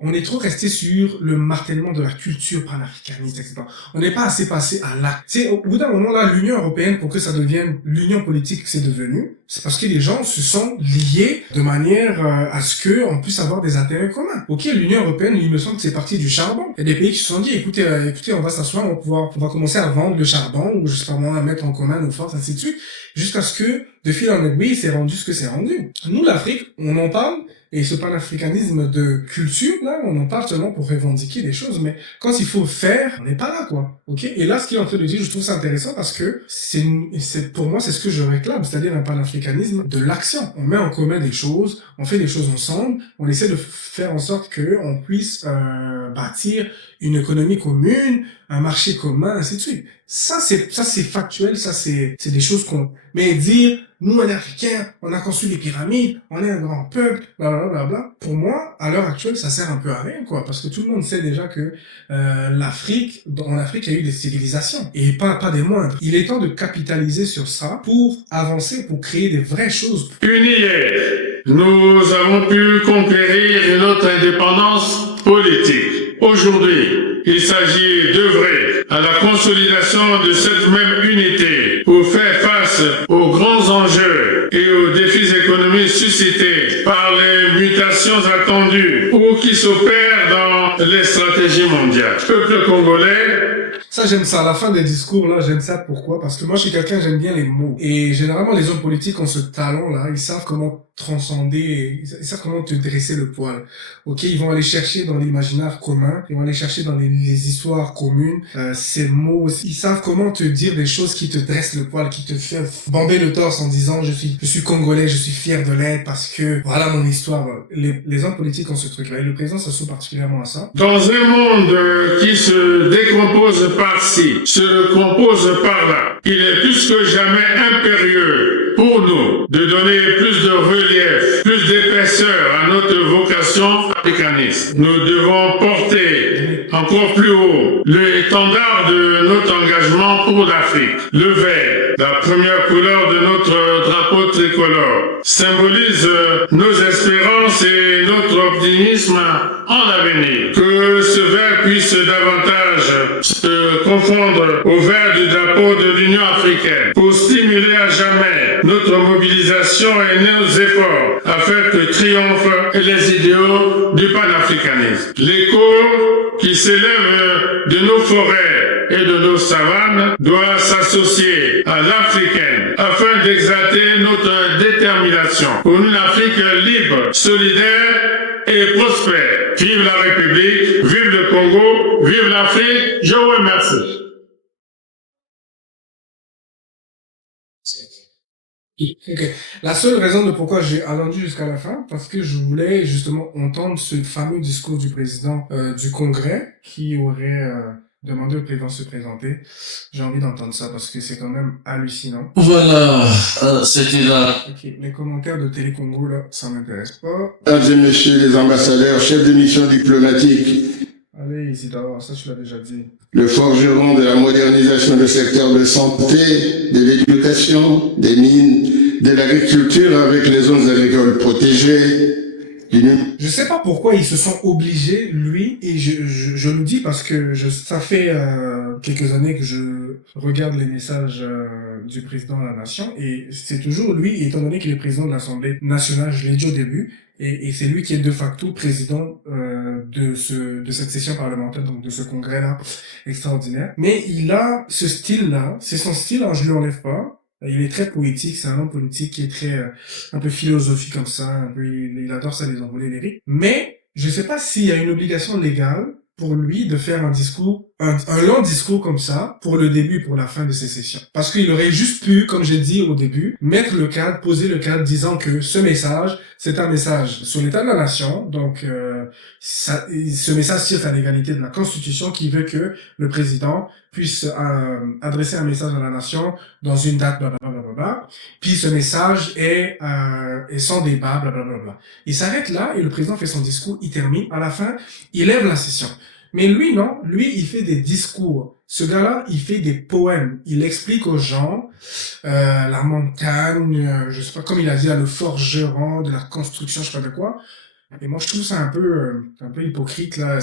on est trop resté sur le martèlement de la culture panafricaniste, etc. On n'est pas assez passé à l'acte. C'est au bout d'un moment là, l'Union européenne, pour que ça devienne l'union politique que c'est devenu, c'est parce que les gens se sont liés de manière à ce que on puisse avoir des intérêts communs. Ok, l'Union européenne, il me semble que c'est parti du charbon. Il y a des pays qui se sont dit, écoutez, on va s'asseoir, on va commencer à vendre le charbon ou je sais pas moi, à mettre en commun nos forces, ainsi de suite, jusqu'à ce que de fil en aiguille, c'est rendu ce que c'est rendu. Nous, l'Afrique, on en parle. Et ce panafricanisme de culture, là, on en parle seulement pour revendiquer des choses, mais quand il faut faire, on n'est pas là, quoi. Ok? Et là, ce qu'il est en train de dire, je trouve ça intéressant parce que pour moi, c'est ce que je réclame, c'est-à-dire un panafricanisme de l'action. On met en commun des choses, on fait des choses ensemble, on essaie de faire en sorte que on puisse bâtir une économie commune, un marché commun, ainsi de suite. Ça, c'est factuel, ça, c'est des choses mais dire, nous, on est africains, on a construit les pyramides, on est un grand peuple, blablabla. Pour moi, à l'heure actuelle, ça sert un peu à rien, quoi, parce que tout le monde sait déjà que en Afrique, il y a eu des civilisations, et pas des moindres. Il est temps de capitaliser sur ça pour avancer, pour créer des vraies choses. Unis hier, nous avons pu conquérir notre indépendance politique. Aujourd'hui, il s'agit d'œuvrer à la consolidation de cette même unité pour faire face aux grands enjeux et aux défis économiques suscités par les mutations attendues ou qui s'opèrent dans les stratégies mondiales. Peuple congolais, ça, j'aime ça. À la fin des discours, là, j'aime ça. Pourquoi? Parce que moi, je suis quelqu'un, j'aime bien les mots. Et généralement, les hommes politiques ont ce talent-là. Ils savent comment transcender, ils savent comment te dresser le poil. Ok, ils vont aller chercher dans l'imaginaire commun, ils vont aller chercher dans les histoires communes, ces mots. Ils savent comment te dire des choses qui te dressent le poil, qui te fait bomber le torse en disant je suis congolais, je suis fier de l'être parce que voilà mon histoire. Les hommes politiques ont ce truc-là et le président s'assoit particulièrement à ça. Dans un monde qui se décompose par-ci, se compose par-là, il est plus que jamais impérieux pour nous de donner plus de relief, plus d'épaisseur à notre vocation africaniste. Nous devons porter encore plus haut l'étendard de notre engagement pour l'Afrique. Le vert, la première couleur de notre drapeau tricolore, symbolise nos espérances et notre optimisme en l'avenir. Que ce vert puisse davantage se confondre au vert du drapeau de l'Union africaine pour stimuler à jamais notre mobilisation et nos efforts afin que triomphent les idéaux du panafricanisme. L'écho qui s'élève de nos forêts et de nos savanes doit s'associer à l'africaine afin d'exalter notre détermination pour une Afrique libre, solidaire et prospère. Vive la République, vive le Congo, vive l'Afrique. Je vous remercie. Ok. La seule raison de pourquoi j'ai attendu jusqu'à la fin, parce que je voulais justement entendre ce fameux discours du président du Congrès qui aurait demandé au président de se présenter. J'ai envie d'entendre ça parce que c'est quand même hallucinant. Voilà, c'était là. Ok, les commentaires de Télé Congo là, ça m'intéresse pas. Mesdames et messieurs les ambassadeurs, chefs de mission diplomatique, Allez, Isidore, ça tu l'as déjà dit. le forgeron de la modernisation des secteurs de santé, de l'éducation, des mines, de l'agriculture avec les zones agricoles protégées. Je sais pas pourquoi ils se sont obligés, lui, et je le dis parce que ça fait quelques années que je regarde les messages du président de la nation, et c'est toujours lui, étant donné qu'il est président de l'Assemblée nationale, je l'ai dit au début, et c'est lui qui est de facto président de cette session parlementaire, donc de ce congrès-là extraordinaire. Mais il a ce style-là, c'est son style, hein, je lui enlève pas. Il est très poétique, c'est un homme politique qui est très un peu philosophique comme ça, un peu, il adore ça les envolées lyriques. Mais je sais pas s'il y a une obligation légale pour lui de faire un discours, un long discours comme ça pour le début et pour la fin de ces sessions. Parce qu'il aurait juste pu, comme j'ai dit au début, mettre le cadre, poser le cadre, disant que ce message, c'est un message sur l'état de la nation. Donc, ce message tire à l'égalité de la Constitution qui veut que le président puisse adresser un message à la nation dans une date, blablabla. Puis ce message est sans débat, blablabla. Il s'arrête là et le président fait son discours, il termine. À la fin, il lève la session. Mais lui, non. Lui, il fait des discours. Ce gars-là, il fait des poèmes. Il explique aux gens la montagne, je sais pas, comme il a dit, là, le forgeron de la construction, je sais pas de quoi. Et moi, je trouve ça un peu hypocrite, là.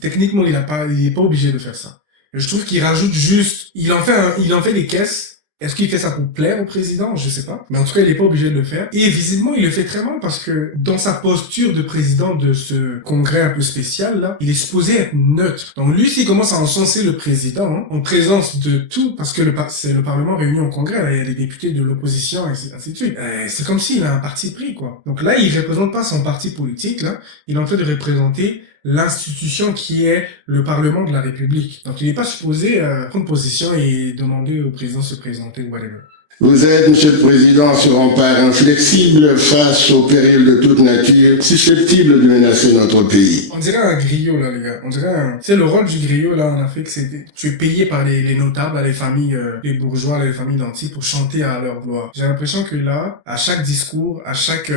Techniquement, il est pas obligé de faire ça. Je trouve qu'il rajoute juste, il en fait des caisses. Est-ce qu'il fait ça pour plaire au président? Je sais pas. Mais en tout cas, il est pas obligé de le faire. Et visiblement, il le fait très mal parce que dans sa posture de président de ce congrès un peu spécial, là, il est supposé être neutre. Donc lui, s'il commence à encenser le président, hein, en présence de tout, parce que c'est le Parlement réuni au congrès, là, il y a des députés de l'opposition, et ainsi de suite. C'est comme s'il a un parti pris, quoi. Donc là, il représente pas son parti politique, là. Il est en train de représenter l'institution qui est le Parlement de la République. Donc, il n'est pas supposé prendre position et demander au président de se présenter ou whatever. Vous êtes, Monsieur le Président, ce rempart inflexible face aux périls de toute nature, susceptibles de menacer notre pays. On dirait un griot, là, les gars. On dirait c'est le rôle du griot, là, en Afrique, c'est tu es payé par les notables, les familles, les bourgeois, les familles nantis pour chanter à leur gloire. J'ai l'impression que là, à chaque discours, à chaque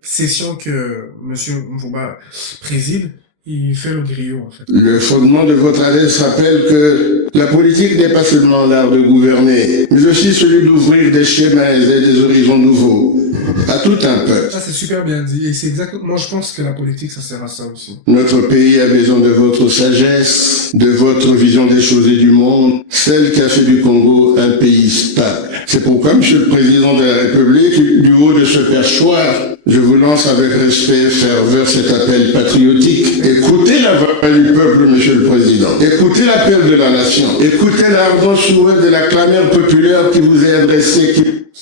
session que Monsieur Mvouba préside, il fait le griot, en fait. Le fondement de votre adresse rappelle que la politique n'est pas seulement l'art de gouverner, mais aussi celui d'ouvrir des chemins et des horizons nouveaux à tout un peuple. Ça, c'est super bien dit. Et c'est exactement, moi, je pense que la politique, ça sert à ça aussi. Notre pays a besoin de votre sagesse, de votre vision des choses et du monde, celle qui a fait du Congo un pays stable. C'est pourquoi, Monsieur le Président de la République, du haut de ce perchoir, je vous lance avec respect et ferveur cet appel patriotique. Écoutez la voix du peuple, Monsieur le Président. Écoutez l'appel de la nation. Écoutez l'ardent souhait de la clameur populaire qui vous est adressée.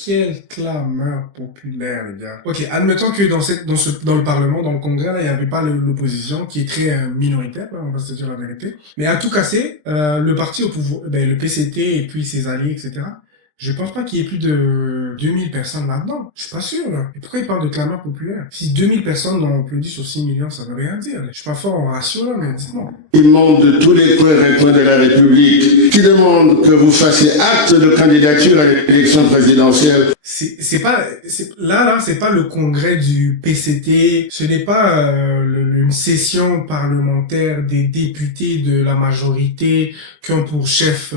Quelle clameur populaire, les gars. Ok, admettons que dans le Parlement, dans le Congrès, là, il n'y avait pas l'opposition, qui est très minoritaire, là, on va se dire la vérité. Mais à tout casser, le parti au pouvoir, le PCT et puis ses alliés, etc., je pense pas qu'il y ait plus de 2000 personnes là-dedans. Je suis pas sûr, là. Et pourquoi il parle de clameur populaire? Si 2000 personnes l'ont applaudi sur 6 millions, ça veut rien dire. Je suis pas fort en ratio, là, mais dites-moi. Il monte de tous les coins et coins de la République, qui demande que vous fassiez acte de candidature à l'élection présidentielle. C'est pas le congrès du PCT, ce n'est pas une session parlementaire des députés de la majorité qui ont pour chef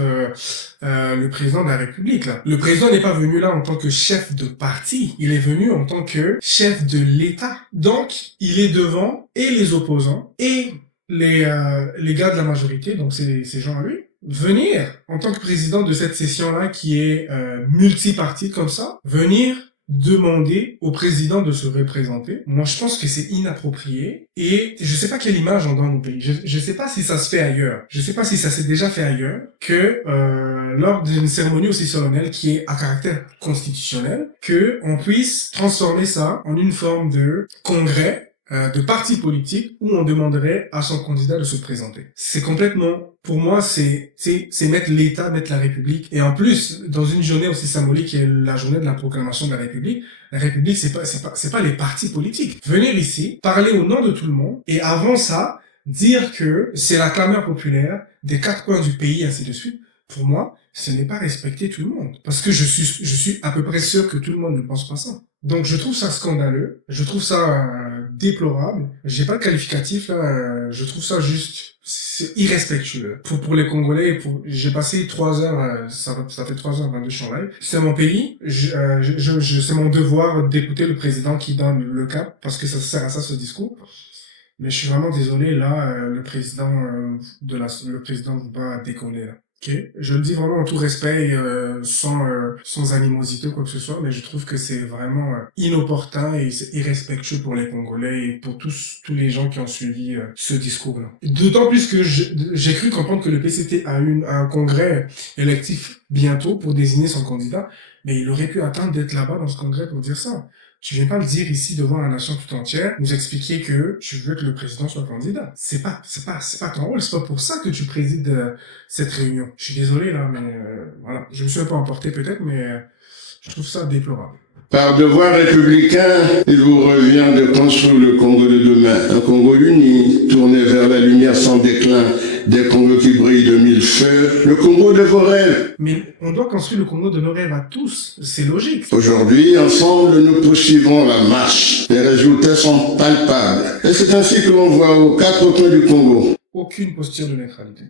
le président de la République, là. Le président n'est pas venu là en tant que chef de parti, il est venu en tant que chef de l'État. Donc, il est devant et les opposants et les gars de la majorité, donc ces gens à lui, venir en tant que président de cette session-là qui est multipartite comme ça, venir demander au président de se représenter. Moi, je pense que c'est inapproprié et je sais pas quelle image on donne au pays. Je sais pas si ça se fait ailleurs. Je sais pas si ça s'est déjà fait ailleurs que lors d'une cérémonie aussi solennelle qui est à caractère constitutionnel, que on puisse transformer ça en une forme de congrès de parti politique où on demanderait à son candidat de se présenter. C'est complètement, pour moi, c'est mettre l'État, mettre la République. Et en plus, dans une journée aussi symbolique qui est la journée de la proclamation de la République, c'est pas les partis politiques. Venir ici, parler au nom de tout le monde, et avant ça, dire que c'est la clameur populaire des 4 coins du pays, ainsi de suite. Pour moi, ce n'est pas respecter tout le monde. Parce que je suis à peu près sûr que tout le monde ne pense pas ça. Donc je trouve ça scandaleux, je trouve ça déplorable. J'ai pas de qualificatif là, je trouve ça juste, c'est irrespectueux. Pour les Congolais, j'ai passé 3 heures, ça fait 3 heures de champ live. C'est mon pays, c'est mon devoir d'écouter le président qui donne le cap, parce que ça sert à ça ce discours. Mais je suis vraiment désolé là, le président va décoller là. Okay. Je le dis vraiment en tout respect et sans animosité ou quoi que ce soit, mais je trouve que c'est vraiment inopportun et c'est irrespectueux pour les Congolais et pour tous les gens qui ont suivi ce discours-là. D'autant plus que j'ai cru comprendre que le PCT a un congrès électif bientôt pour désigner son candidat, mais il aurait pu attendre d'être là-bas dans ce congrès pour dire ça. Tu viens pas le dire ici devant la nation tout entière, nous expliquer que tu veux que le président soit candidat. C'est pas ton rôle, c'est pas pour ça que tu présides cette réunion. Je suis désolé là, mais voilà, je me suis un peu emporté peut-être, mais je trouve ça déplorable. Par devoir républicain, il vous revient de construire le Congo de demain. Un Congo uni, tourné vers la lumière sans déclin, des Congos qui brillent de 1000 feux, le Congo de vos rêves. Mais on doit construire le Congo de nos rêves à tous, c'est logique. Aujourd'hui, ensemble, nous poursuivons la marche. Les résultats sont palpables. Et c'est ainsi que l'on voit aux 4 coins du Congo. Aucune posture de neutralité.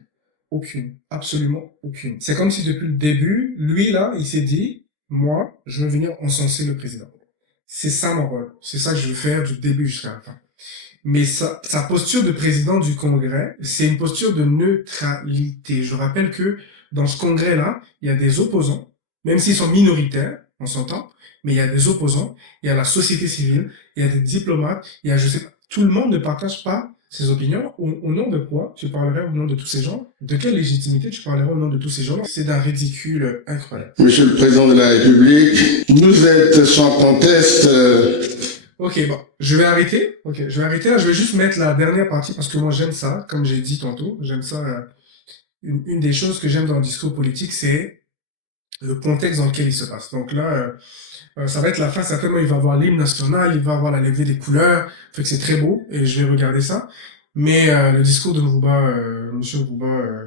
Aucune. Absolument aucune. C'est comme si depuis le début, lui là, il s'est dit, moi, je veux venir encenser le président. C'est ça mon rôle. C'est ça que je veux faire du début jusqu'à la fin. Mais sa posture de président du Congrès, c'est une posture de neutralité. Je rappelle que dans ce Congrès-là, il y a des opposants, même s'ils sont minoritaires, on s'entend, mais il y a des opposants, il y a la société civile, il y a des diplomates, il y a, je sais pas, tout le monde ne partage pas ses opinions. Au nom de quoi tu parlerais au nom de tous ces gens? De quelle légitimité tu parlerais au nom de tous ces gens? C'est d'un ridicule incroyable. Monsieur le Président de la République, vous êtes sans conteste... Ok, bon, je vais arrêter. Ok, je vais arrêter là. Je vais juste mettre la dernière partie parce que moi j'aime ça, comme j'ai dit tantôt. J'aime ça. Une des choses que j'aime dans le discours politique, c'est le contexte dans lequel il se passe. Donc là, ça va être la fin. Certainement, il va avoir l'hymne national, il va avoir la levée des couleurs. Fait que c'est très beau et je vais regarder ça. Mais le discours de Mvouba, Monsieur Mvouba,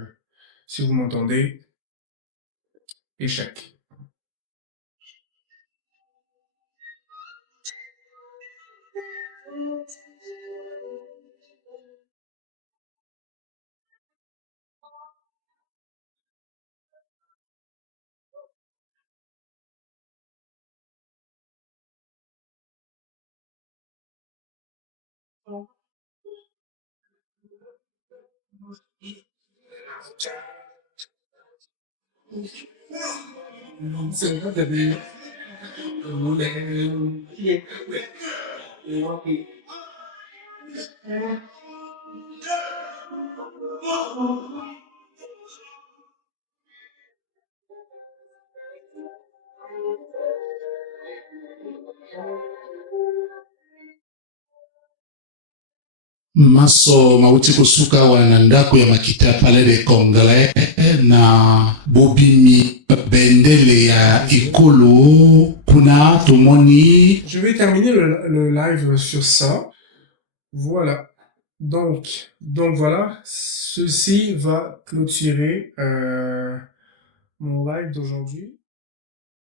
si vous m'entendez, échec. Maso mauti kusuka wana ndako ya makita pale de Congrès na bobimi bendele ya ikolo kuna tomoni. Je vais terminer le live sur ça. Voilà. Donc voilà, ceci va clôturer mon live d'aujourd'hui.